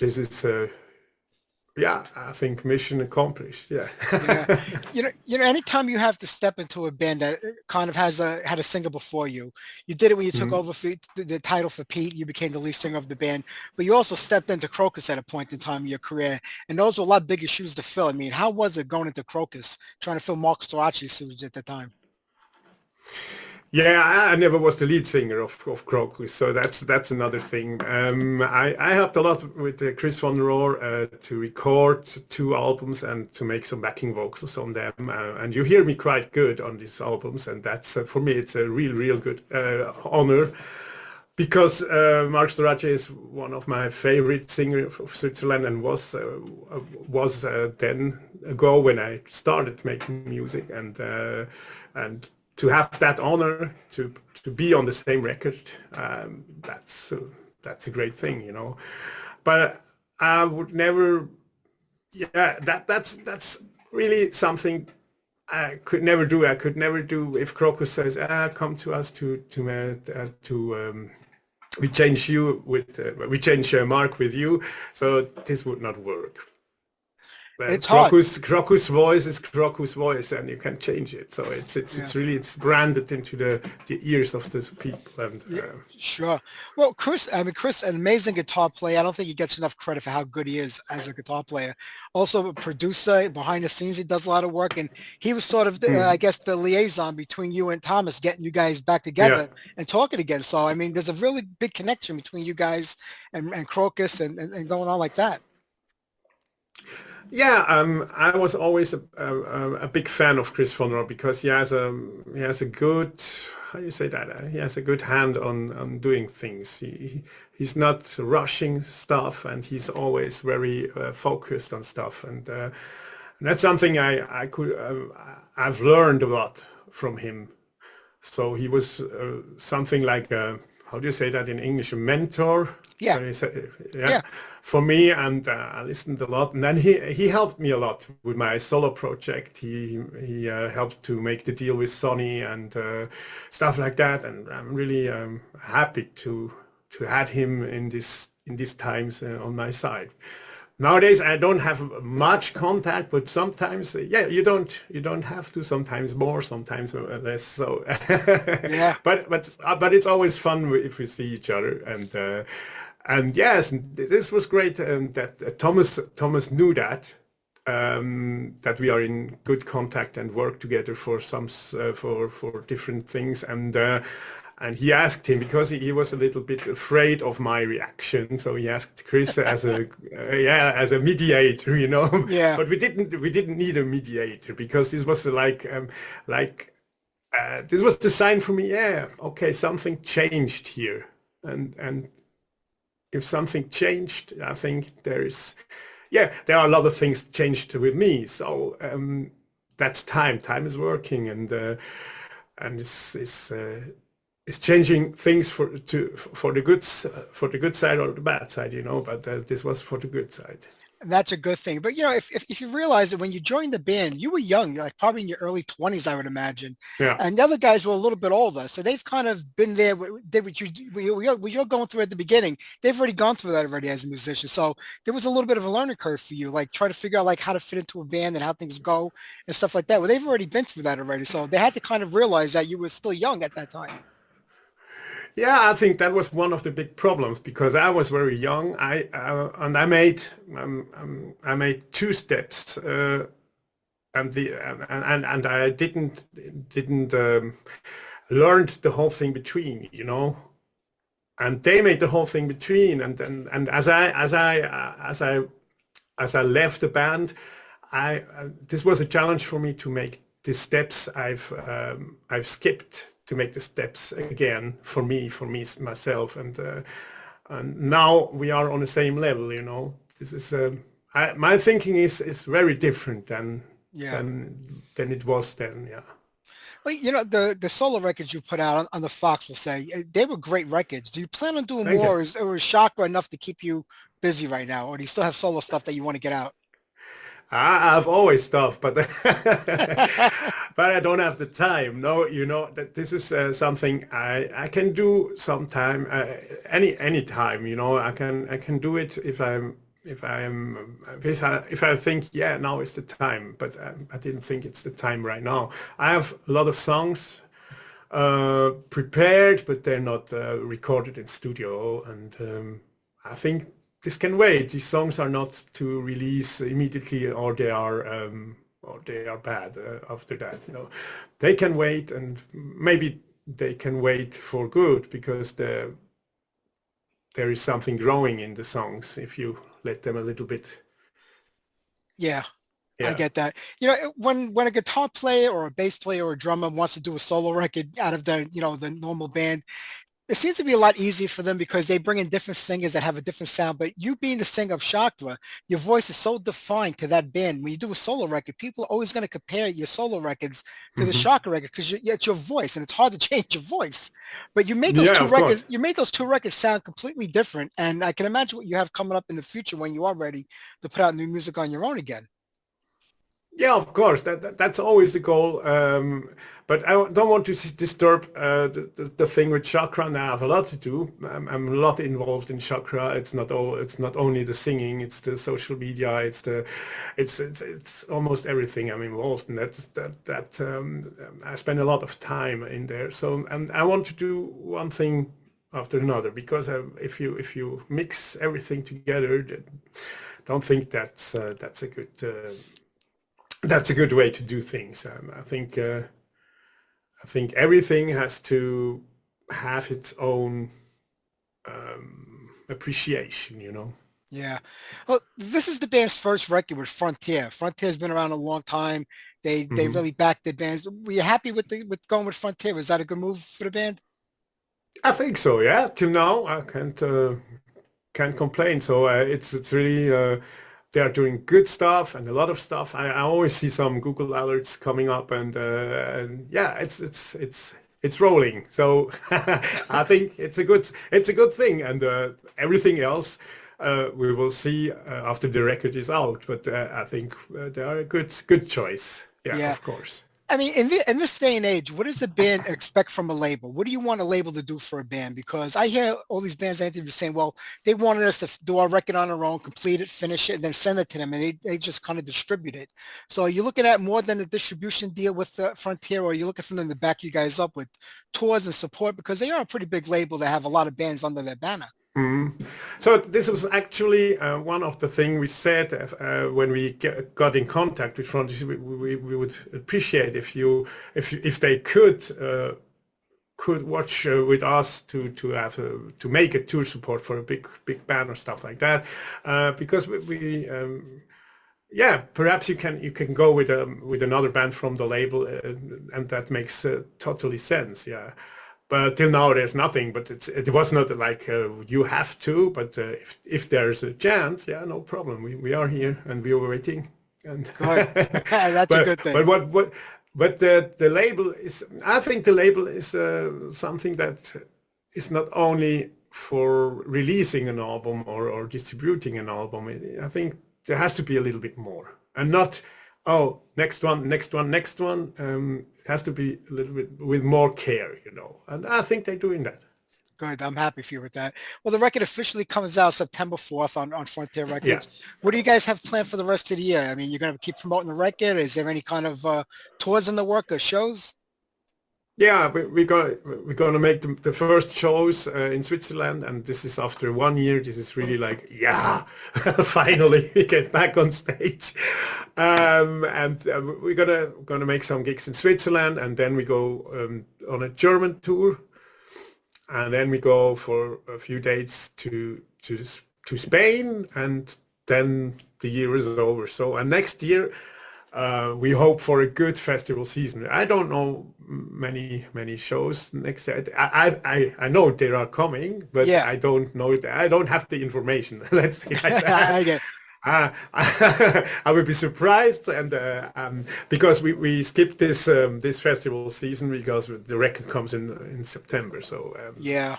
this is yeah, I think mission accomplished. Yeah. Yeah. Anytime you have to step into a band that kind of had a singer before you, you did it when you took over for the title for Pete. You became the lead singer of the band, but you also stepped into Crocus at a point in time in your career, and those were a lot bigger shoes to fill. I mean, how was it going into Crocus, trying to fill Mark Storace's shoes at the time? Yeah, I never was the lead singer of Crocus, so that's another thing. I helped a lot with Chris Van Roer to record 2 albums and to make some backing vocals on them. And you hear me quite good on these albums, and that's for me it's a real good honor, because Mark Storace is one of my favorite singers of Switzerland, and was then ago when I started making music, and to have that honor to be on the same record, that's a great thing, you know. But I would never, yeah, that's really something I could never do. I could never do if Crocus says, come to us we change you with we change Mark with you, so this would not work. It's Crocus voice is Crocus voice, and you can change it. So it's really branded into the ears of the people. And sure. Well, Chris, an amazing guitar player. I don't think he gets enough credit for how good he is as a guitar player. Also a producer behind the scenes. He does a lot of work, and he was sort of I guess the liaison between you and Thomas, getting you guys back together and talking again. So I mean, there's a really big connection between you guys and Crocus and going on like that. Yeah, I was always a big fan of Chris Van Roer, because he has a good, how do you say that? He has a good hand on doing things. He's not rushing stuff, and he's always very focused on stuff, and that's something I've learned a lot from him. So he was something like how do you say that in English? A mentor? Yeah. For me, and I listened a lot, and then he helped me a lot with my solo project. He helped to make the deal with Sony and stuff like that, and I'm really happy to have him in these times on my side. Nowadays, I don't have much contact, but sometimes, you don't have to. Sometimes more, sometimes less. So, but it's always fun if we see each other, and yes, this was great. That Thomas knew that we are in good contact and work together for for different things, and he asked him, because he was a little bit afraid of my reaction, so he asked Chris as a mediator, you know. Yeah. But we didn't need a mediator, because this was this was the sign for me. Yeah, okay, something changed here, and if something changed, I think there are a lot of things changed with me. So that's time. Time is working, and it's changing things for the good side or the bad side, you know. But this was for the good side. And that's a good thing. But you know, if you realize that when you joined the band, you were young, like probably in your early 20s, I would imagine. Yeah. And the other guys were a little bit older, so they've kind of been there. You're going through at the beginning. They've already gone through that already as a musician. So there was a little bit of a learning curve for you, like try to figure out like how to fit into a band and how things go and stuff like that. Well, they've already been through that already, so they had to kind of realize that you were still young at that time. Yeah, I think that was one of the big problems, because I was very young. I made 2 steps, and I didn't learn the whole thing between, you know. And they made the whole thing between, and as I left the band, this was a challenge for me to make the steps I've skipped, to make the steps again for me myself, and now we are on the same level, you know. This is my thinking is very different than Yeah. than it was then. Yeah. Well, you know, the solo records you put out on the Fox, will say, they were great records. Do you plan on doing Thank you. more, or is Chakra enough to keep you busy right now? Or do you still have solo stuff that you want to get out? I've always stuff, but but I don't have the time. No, you know that this is something I can do sometime, any time. You know, I can do it if I think, yeah, now is the time. But I didn't think it's the time right now. I have a lot of songs prepared, but they're not recorded in studio, and I think this can wait. These songs are not to release immediately, or they are bad after that. You know, they can wait, and maybe they can wait for good because there is something growing in the songs if you let them a little bit. Yeah, I Yeah. get that. You know, when a guitar player or a bass player or a drummer wants to do a solo record out of the normal band, it seems to be a lot easier for them because they bring in different singers that have a different sound. But you being the singer of Chakra, your voice is so defined to that band. When you do a solo record, people are always going to compare your solo records to the Hmm. Chakra record because it's your voice, and it's hard to change your voice. But you made those Yeah, two of course. records, you made those two records sound completely different. And I can imagine what you have coming up in the future when you are ready to put out new music on your own again. Yeah, of course. That's always the goal. But I don't want to disturb the thing with Chakra. And I have a lot to do. I'm a lot involved in Chakra. It's not only the singing. It's the social media. It's almost everything I'm involved in. I spend a lot of time in there. So, and I want to do one thing after another, because if you mix everything together, don't think that's a good way to do things. I think everything has to have its own appreciation, you know. Yeah. Well, this is the band's first record with Frontier. Frontier's been around a long time. They Hmm. really backed the bands. Were you happy with going with Frontier? Was that a good move for the band? I think so. Yeah. Till now, I can't complain. So it's really they are doing good stuff and a lot of stuff. I always see some Google alerts coming up, and yeah, it's rolling. So I think it's a good thing, and everything else we will see after the record is out. But I think they are a good choice. Yeah, Yeah. of course. I mean, in this day and age, what does a band expect from a label? What do you want a label to do for a band? Because I hear all these bands I interview saying, well, they wanted us to do our record on our own, complete it, finish it, and then send it to them, and they just kind of distribute it. So are you looking at more than a distribution deal with Frontier, or are you looking for them to back you guys up with tours and support? Because they are a pretty big label that have a lot of bands under their banner. Mhm. So this was actually one of the things we said when we got in contact with Frontier. We would appreciate if they could watch with us to make a tour support for a big band or stuff like that, because yeah, perhaps you can go with another band from the label, and that makes totally sense. Yeah. But till now, there's nothing. But it was not like you have to. But if there's a chance, yeah, no problem. We are here and we are waiting. And Good. That's a but good thing. but what but the label is. I think the label is something that is not only for releasing an album or distributing an album. I think there has to be a little bit more, and not, oh, next one, next one, next one. It has to be a little bit with more care, you know. And I think they're doing that. Good. I'm happy for you with that. Well, the record officially comes out September 4th on Frontier Yeah. Records. What do you guys have planned for the rest of the year? I mean, you're going to keep promoting the record. Is there any kind of tours in the work or shows? Yeah, we're gonna make the first shows in Switzerland, and this is after 1 year. This is really like, yeah, finally we get back on stage, and we're gonna make some gigs in Switzerland, and then we go on a German tour, and then we go for a few dates to Spain, and then the year is over. So, and next year we hope for a good festival season. I don't know many shows next year. I know they are coming, but Yeah, I don't know. I don't have the information. Let's say like I that. get. I would be surprised, and because we skipped this festival season because the record comes in September. So, Yeah,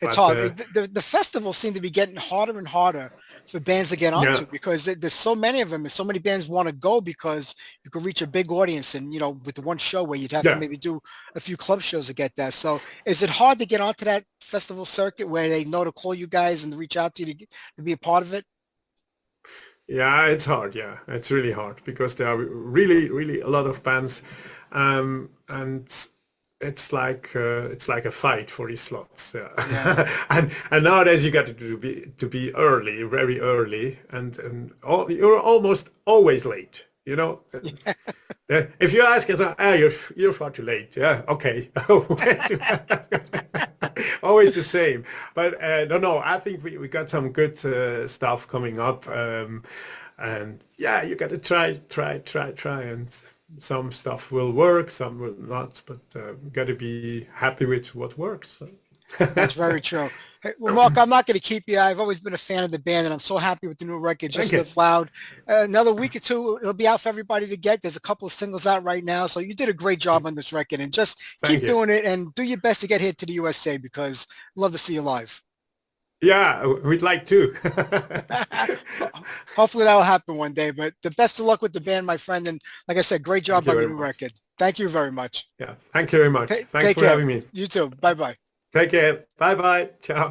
it's but hard. The festivals seem to be getting harder and harder for bands to get yeah, onto because there's so many of them and so many bands want to go because you can reach a big audience and with the one show where you'd have to yeah. maybe do a few club shows to get that. So is it hard to get onto that festival circuit where they know to call you guys and reach out to you to be a part of it? Yeah, it's hard. Yeah, it's really hard because there are really, really a lot of bands, and it's like a fight for these slots. Yeah. Yeah, and nowadays you got to be early, very early, and you're almost always late. If you ask us, you're far too late. Yeah, okay. Always the same. But no, I think we got some good stuff coming up. And yeah, you got to try. And some stuff will work, some will not. But got to be happy with what works. So. That's very true. Hey, well, Mark, I'm not going to keep you. I've always been a fan of the band, and I'm so happy with the new record, Just Thank you. Live Loud. Another week or two, it'll be out for everybody to get. There's a couple of singles out right now, so you did a great job on this record, and just Thank keep you. doing it and do your best to get here to the USA because I'd love to see you live. Yeah, we'd like to. Hopefully that'll happen one day, but the best of luck with the band, my friend, and like I said, great Thank job you on the very new much. record. Thank you very much. Yeah, thank you very much. Thanks Take for care. having me. You too. Bye-bye. Take care. Bye. Ciao.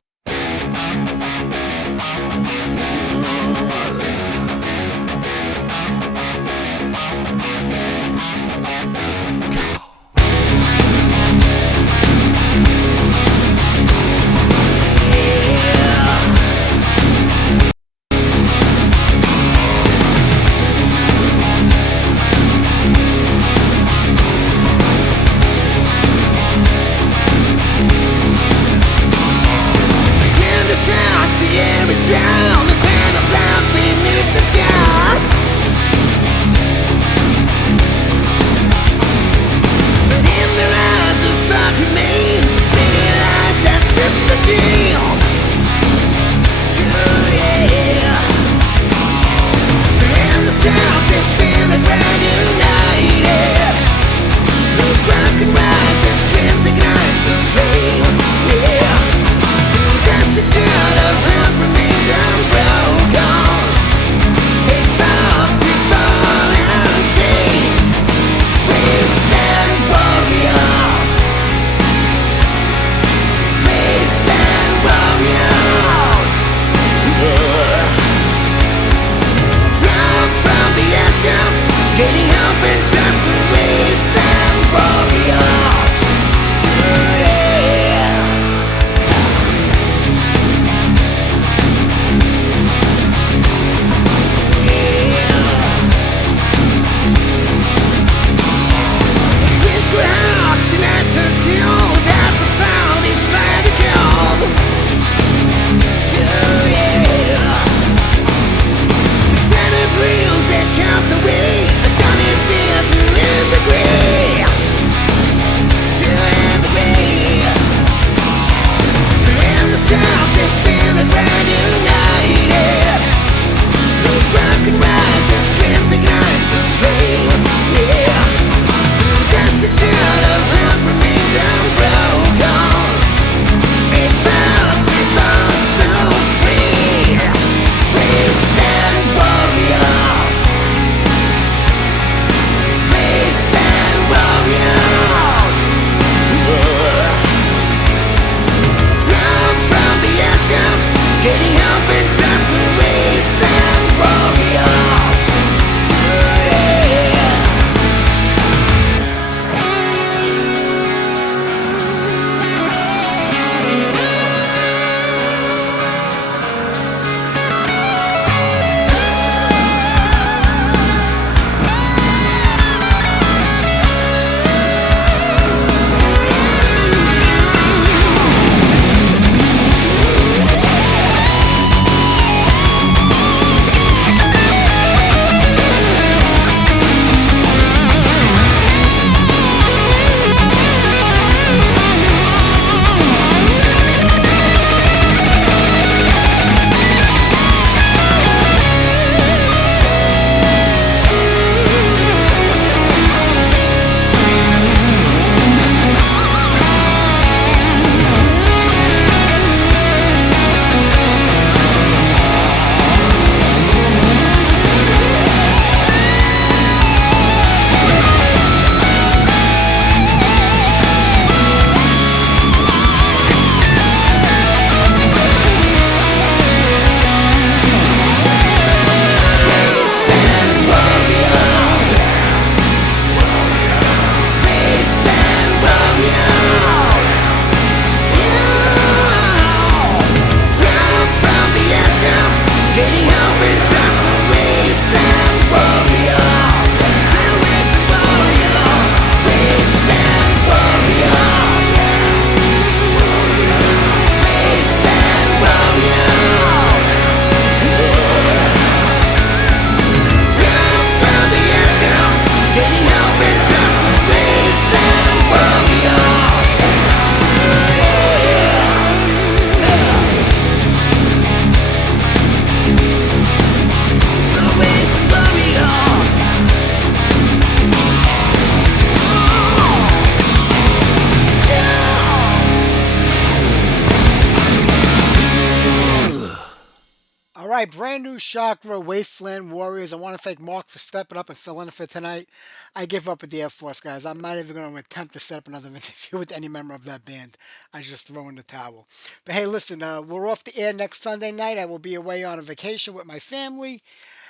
right, brand new Chakra Wasteland Warriors. I want to thank Mark for stepping up and filling in for tonight. I give up with the Air Force, guys. I'm not even going to attempt to set up another interview with any member of that band. I just throw in the towel. But hey, listen, we're off the air next Sunday night. I will be away on a vacation with my family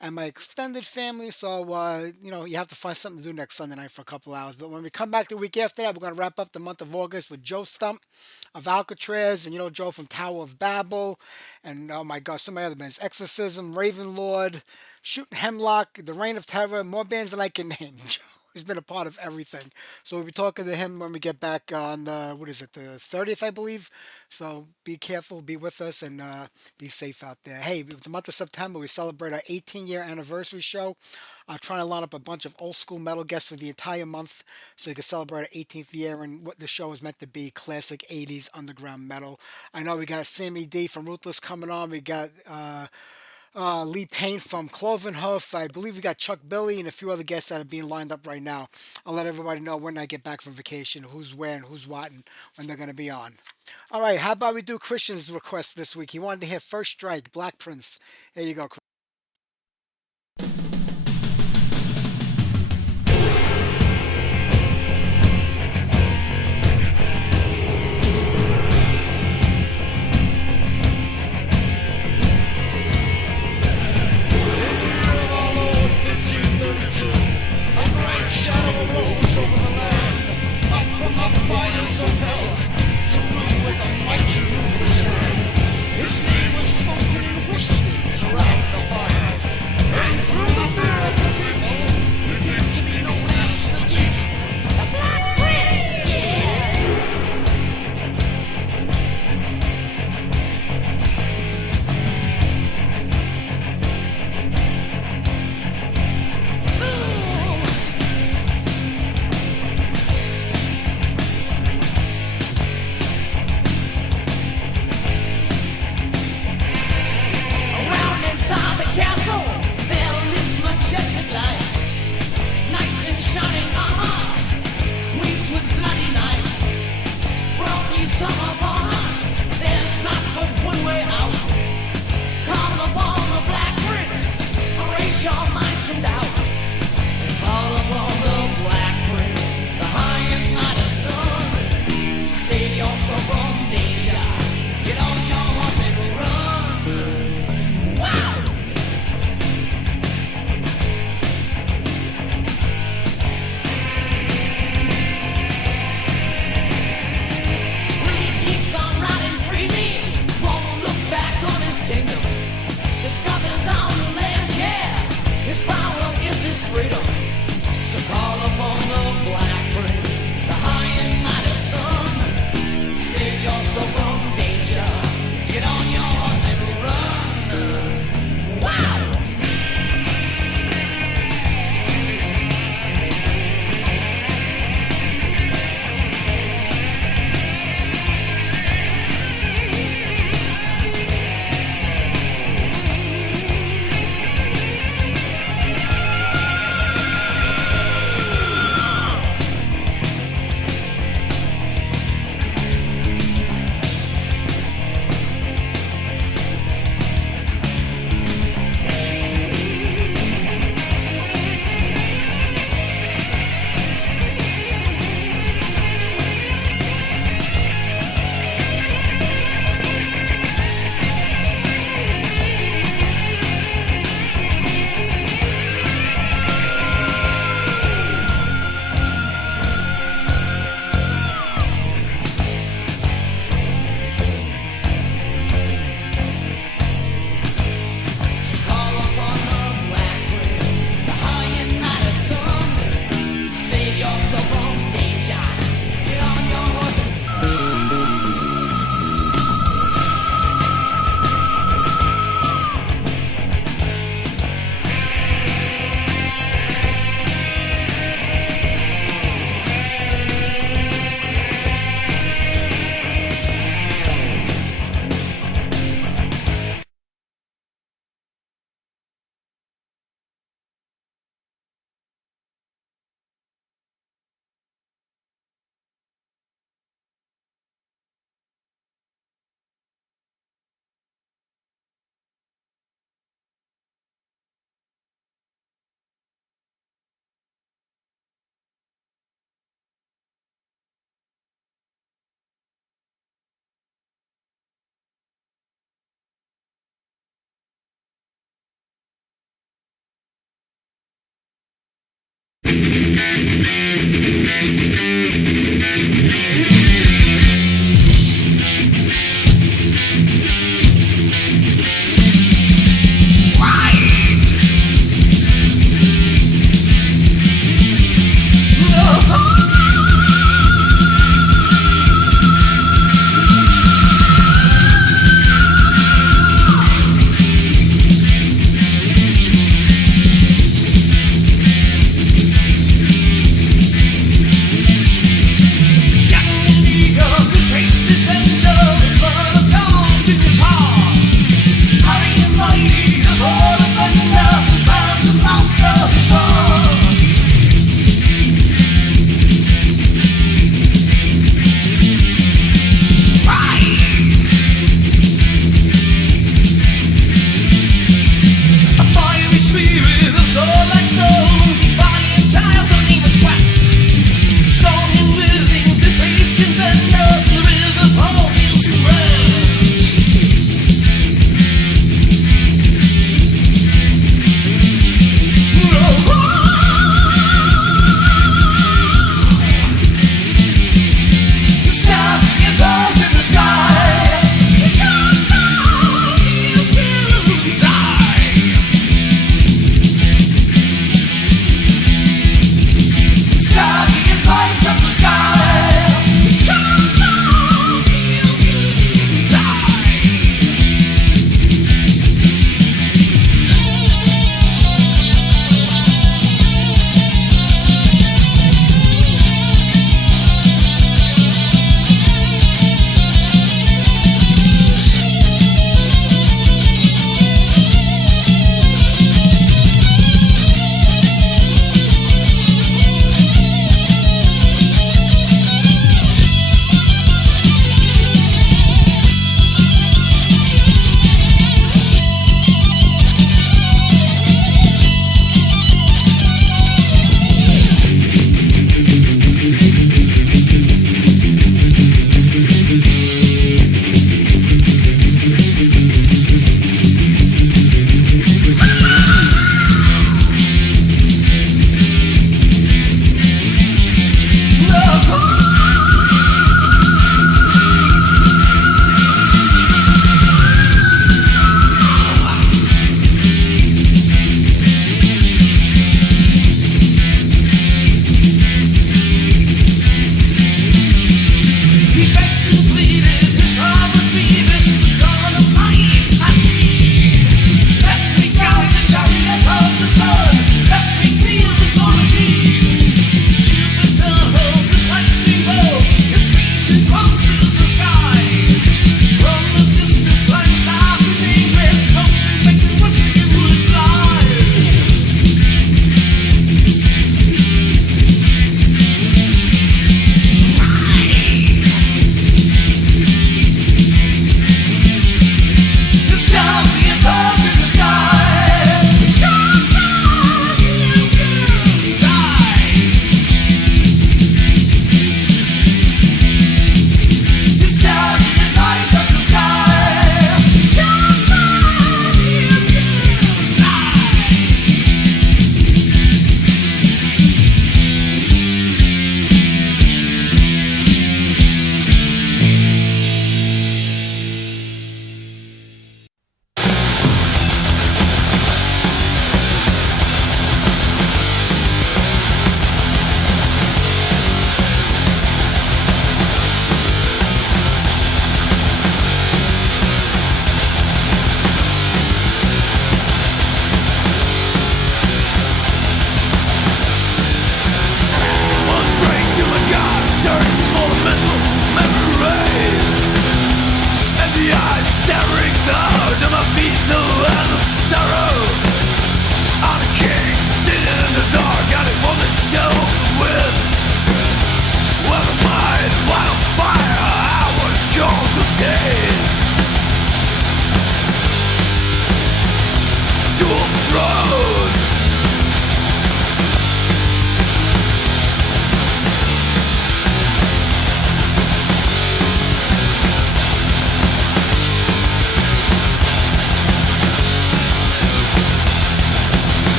and my extended family. So, you have to find something to do next Sunday night for a couple hours. But when we come back the week after that, we're going to wrap up the month of August with Joe Stump of Alcatraz, and Joe from Tower of Babel, and oh my gosh, so many other bands: Exorcism, Raven Lord, Shooting Hemlock, The Reign of Terror, more bands than I can name. Joe has been a part of everything. So we'll be talking to him when we get back on the, what is it, the 30th, I believe. So be careful, be with us, and be safe out there. Hey, it's the month of September. We celebrate our 18-year anniversary show. Trying to line up a bunch of old school metal guests for the entire month so you can celebrate our 18th year and what the show is meant to be, classic 80s underground metal. I know we got Sammy D from Ruthless coming on. We got Lee Payne from Clovenhoof. I believe we got Chuck Billy and a few other guests that are being lined up right now. I'll let everybody know when I get back from vacation, who's where and who's what, and when they're going to be on. All right, how about we do Christian's request this week? He wanted to hear First Strike, Black Prince. Here you go, Chris. His name was spoken in whispers around the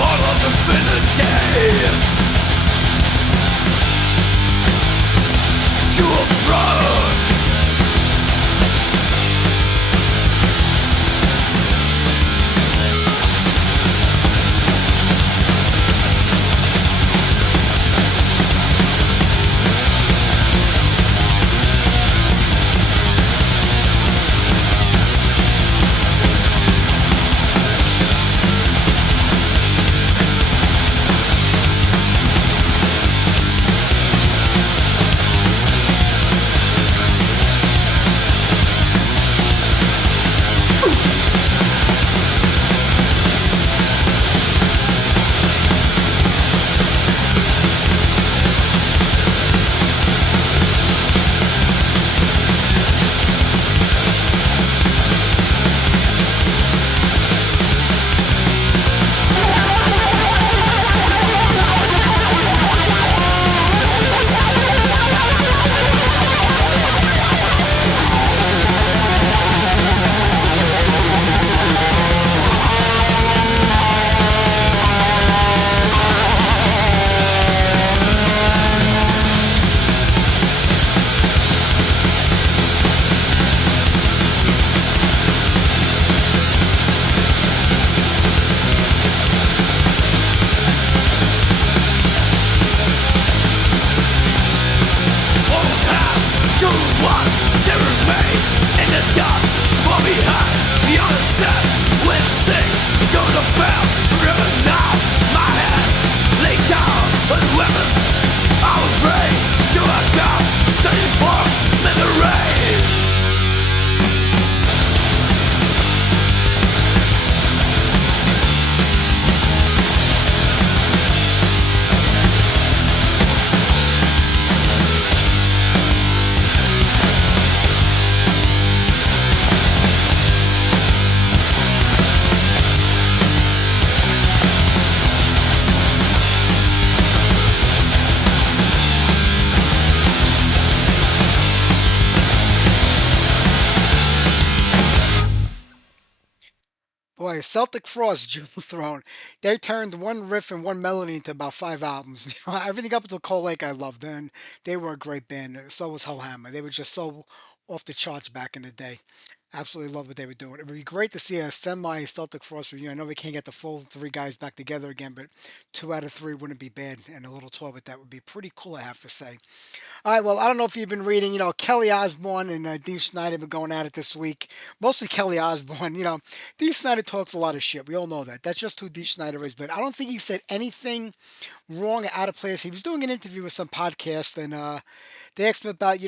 All of infinity to a throne. Boy, Celtic Frost, Jewel Throne. They turned one riff and one melody into about five albums. Everything up until Cold Lake I loved, and they were a great band. So was Hellhammer. They were just so off the charts back in the day. Absolutely love what they were doing. It would be great to see a semi Celtic Frost reunion. I know we can't get the full three guys back together again, but two out of three wouldn't be bad, and a little tour with that would be pretty cool, I have to say. All right, well, I don't know if you've been reading, Kelly Osbourne and Dean Snyder have been going at it this week. Mostly Kelly Osbourne. Dean Snyder talks a lot of shit. We all know that. That's just who Dean Snyder is. But I don't think he said anything wrong or out of place. He was doing an interview with some podcast, and they asked him about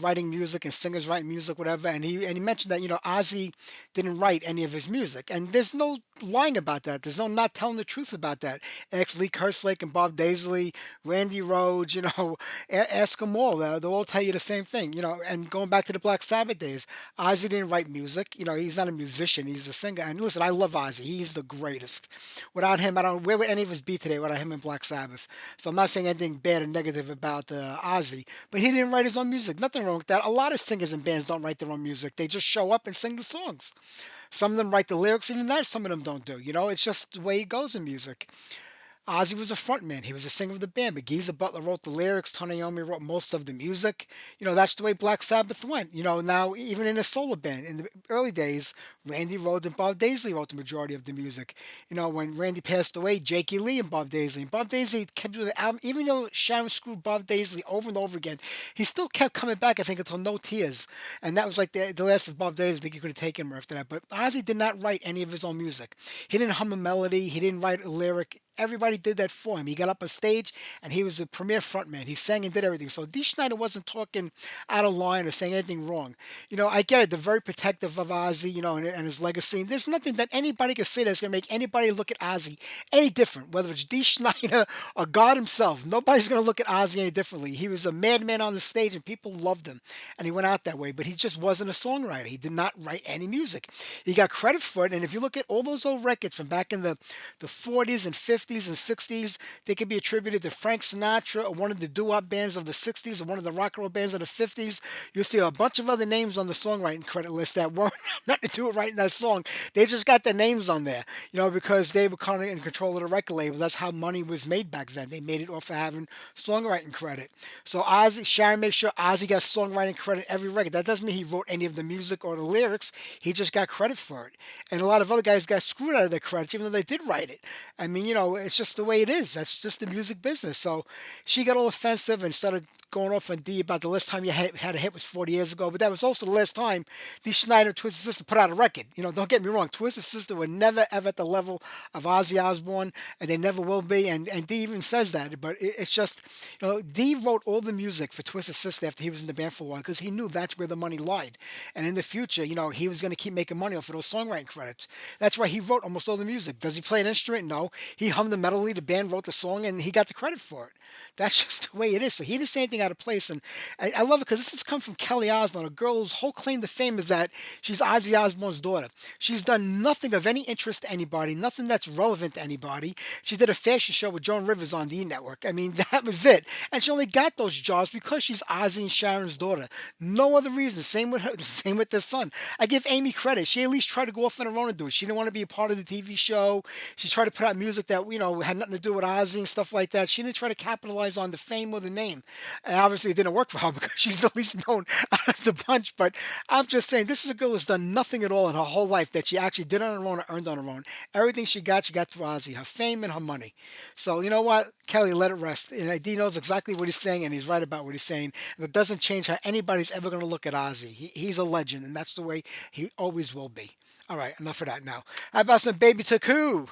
writing music and singers writing music, whatever. And he mentioned that Ozzy didn't write any of his music, and there's no lying about that. There's no not telling the truth about that. Ex Lee Kerslake and Bob Daisley, Randy Rhoads, ask them all. They'll all tell you the same thing. And going back to the Black Sabbath days, Ozzy didn't write music. He's not a musician. He's a singer. And listen, I love Ozzy. He's the greatest. Without him, I don't. Where would any of us be today without him and Black Sabbath? So I'm not saying anything bad or negative about Ozzy, but he didn't write his own music. Nothing wrong with that. A lot of singers and bands don't write their own music. They just show up and sing the songs. Some of them write the lyrics, even that some of them don't do. It's just the way it goes in music. Ozzy was a frontman. He was a singer of the band. But Geezer Butler wrote the lyrics. Tony Iommi wrote most of the music. That's the way Black Sabbath went. Now even in a solo band, in the early days, Randy Rhoads and Bob Daisley wrote the majority of the music. When Randy passed away, Jakey Lee and Bob Daisley. And Bob Daisley kept doing the album, even though Sharon screwed Bob Daisley over and over again. He still kept coming back, I think, until No Tears. And that was like the last of Bob Daisley. I think you could have taken him after that. But Ozzy did not write any of his own music. He didn't hum a melody. He didn't write a lyric. Everybody did that for him. He got up on stage and he was the premier frontman. He sang and did everything. So Dee Snider wasn't talking out of line or saying anything wrong. I get it. They're very protective of Ozzy, and his legacy. And there's nothing that anybody can say that's going to make anybody look at Ozzy any different, whether it's Dee Snider or God himself. Nobody's going to look at Ozzy any differently. He was a madman on the stage and people loved him. And he went out that way. But he just wasn't a songwriter. He did not write any music. He got credit for it. And if you look at all those old records from back in the 40s and 50s, 50s and 60s, they could be attributed to Frank Sinatra or one of the doo-wop bands of the 60s or one of the rock and roll bands of the 50s. You'll see a bunch of other names on the songwriting credit list that weren't nothing to do with writing that song. They just got their names on there, because they were kind of in control of the record label. That's how money was made back then. They made it off of having songwriting credit. So Sharon makes sure Ozzy got songwriting credit every record. That doesn't mean he wrote any of the music or the lyrics. He just got credit for it. And a lot of other guys got screwed out of their credits, even though they did write it. I mean, it's just the way it is. That's just the music business. So she got all offensive and started going off on D about the last time you had a hit was 40 years ago. But that was also the last time Dee Snider, Twisted Sister, put out a record. Don't get me wrong. Twisted Sister were never, ever at the level of Ozzy Osbourne, and they never will be. And Dee even says that. But it's just, Dee wrote all the music for Twisted Sister after he was in the band for a while because he knew that's where the money lied. And in the future, he was going to keep making money off of those songwriting credits. That's why he wrote almost all the music. Does he play an instrument? No. He hummed the melody, the band wrote the song, and he got the credit for it. That's just the way it is. So he didn't say anything out of place. And I love it because this has come from Kelly Osbourne, a girl whose whole claim to fame is that she's Ozzy Osbourne's daughter. She's done nothing of any interest to anybody, nothing that's relevant to anybody. She did a fashion show with Joan Rivers on the E! Network. I mean, that was it. And she only got those jobs because she's Ozzy and Sharon's daughter. No other reason. Same with her. Same with their son. I give Amy credit. She at least tried to go off on her own and do it. She didn't want to be a part of the TV show. She tried to put out music that had nothing to do with Ozzy and stuff like that. She didn't try to capitalize on the fame or the name. And obviously, it didn't work for her because she's the least known out of the bunch. But I'm just saying, this is a girl who's done nothing at all in her whole life that she actually did on her own or earned on her own. Everything she got through Ozzy, her fame and her money. So you know what, Kelly, let it rest. And he knows exactly what he's saying, and he's right about what he's saying. And it doesn't change how anybody's ever going to look at Ozzy. He's a legend, and that's the way he always will be. All right, enough of that now. How about some Baby Taku?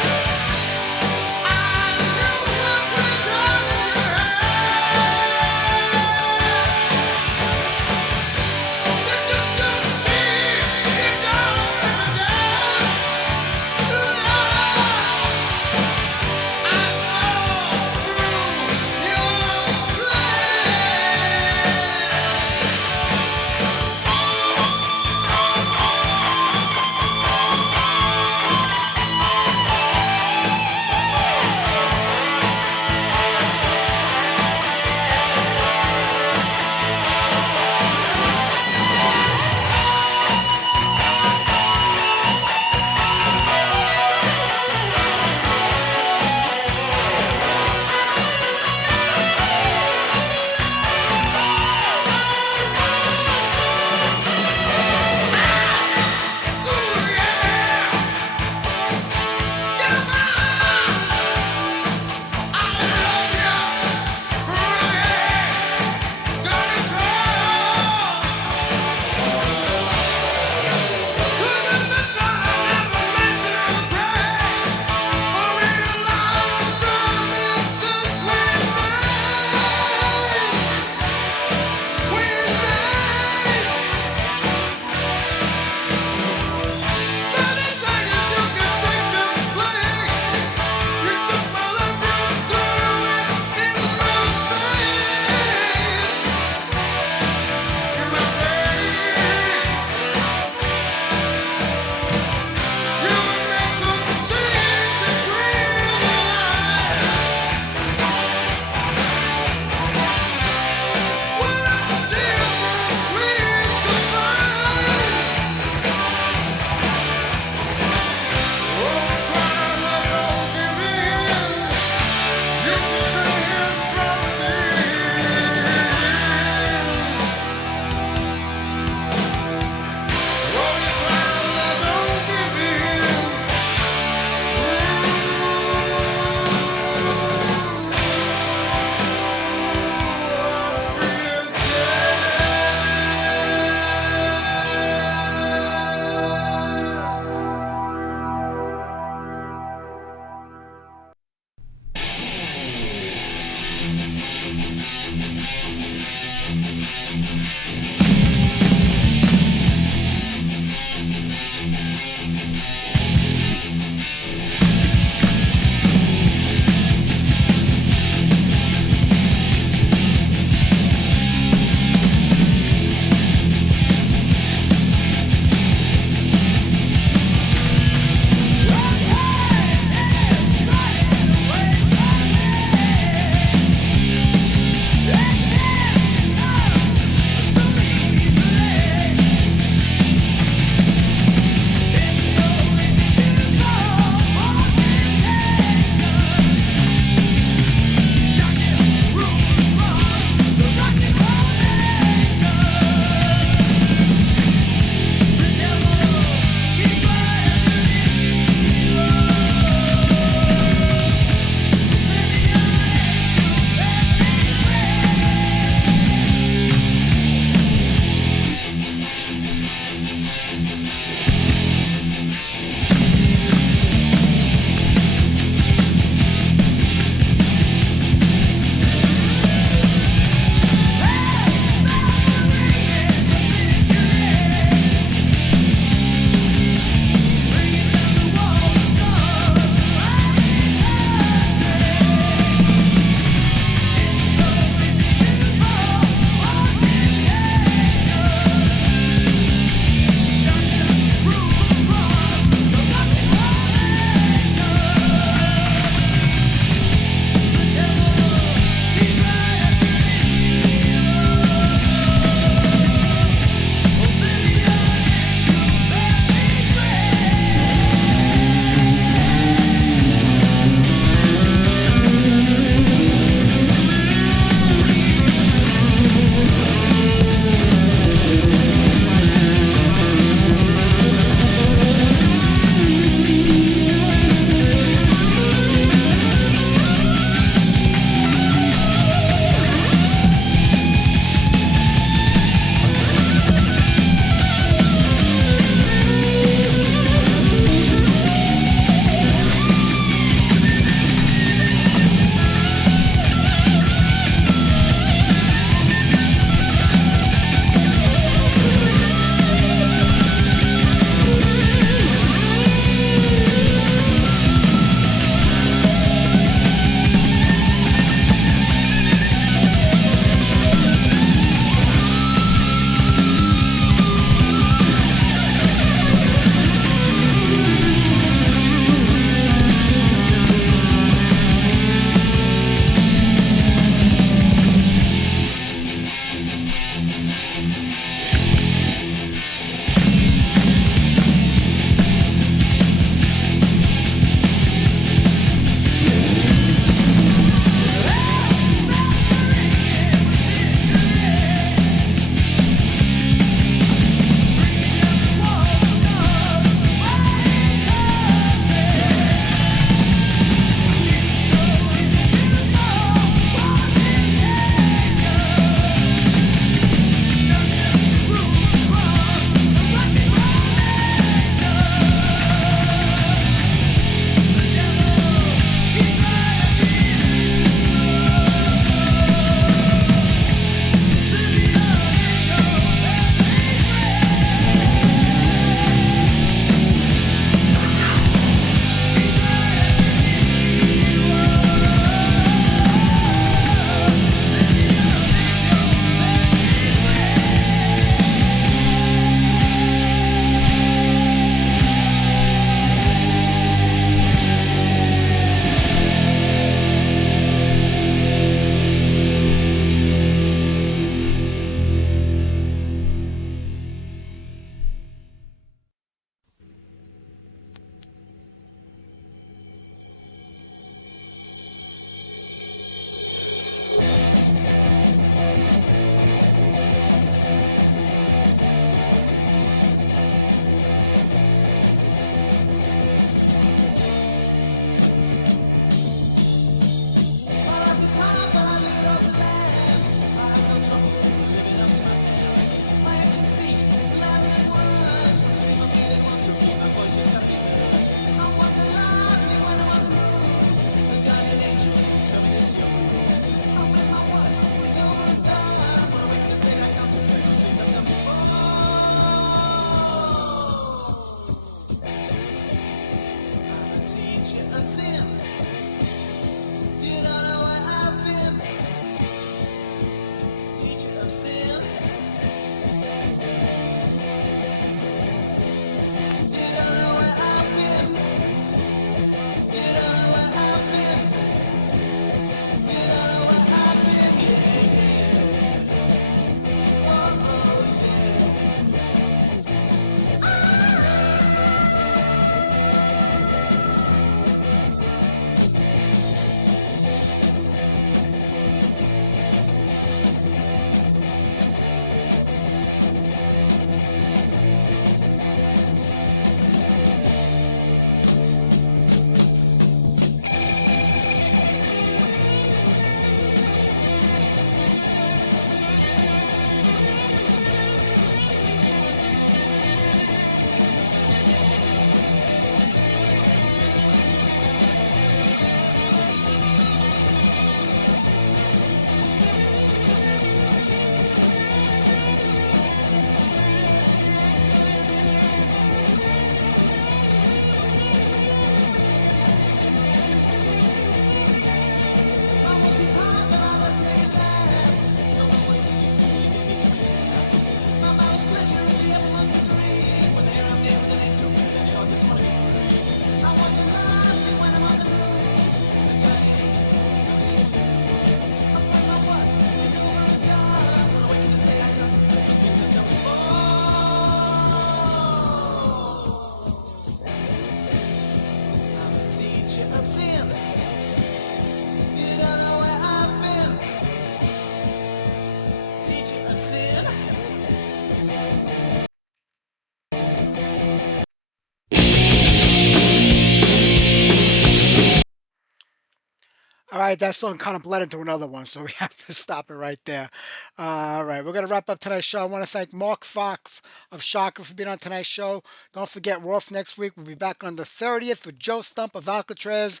All right, that song kind of bled into another one, so we have to stop it right there. All right, we're going to wrap up tonight's show. I want to thank Mark Fox of Shakra for being on tonight's show. Don't forget, we're off next week. We'll be back on the 30th with Joe Stump of Alcatraz.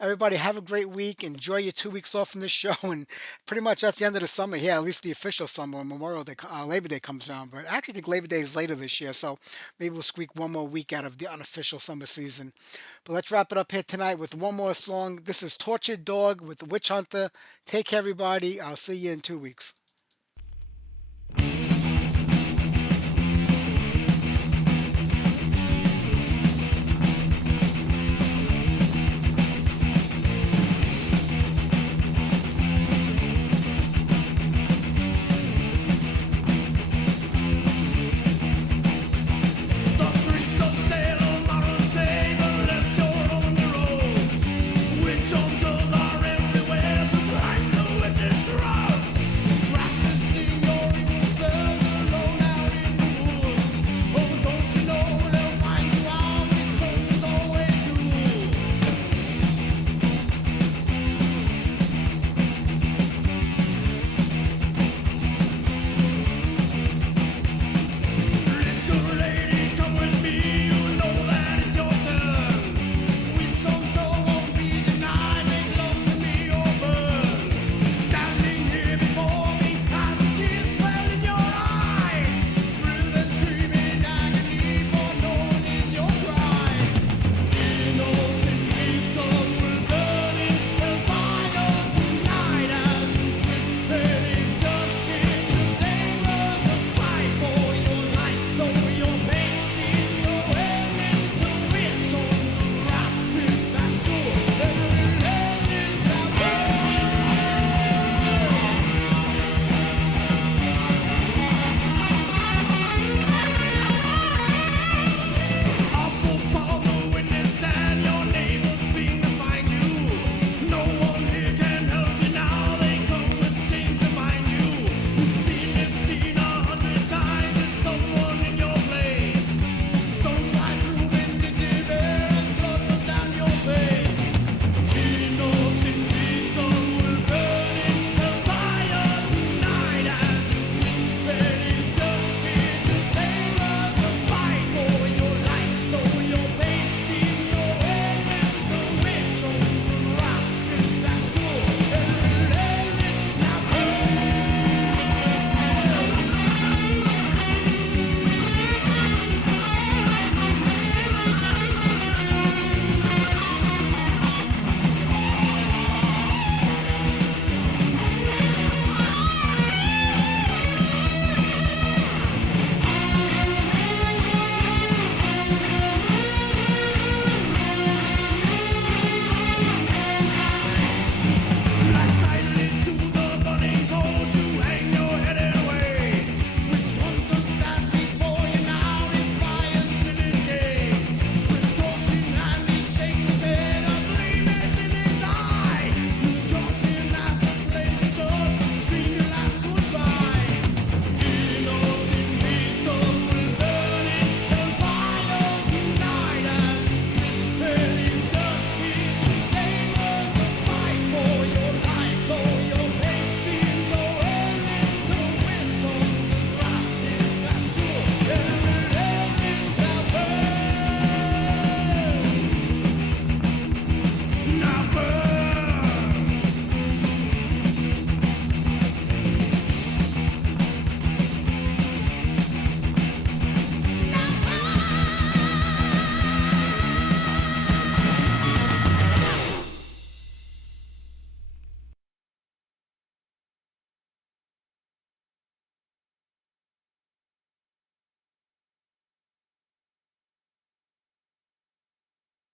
Everybody, have a great week. Enjoy your 2 weeks off from this show. And pretty much that's the end of the summer here, at least the official summer when Memorial Day, Labor Day comes around. But I actually think Labor Day is later this year, so maybe we'll squeak one more week out of the unofficial summer season. But let's wrap it up here tonight with one more song. This is Tortured Dog with the Witch Hunter. Take care, everybody. I'll see you in 2 weeks.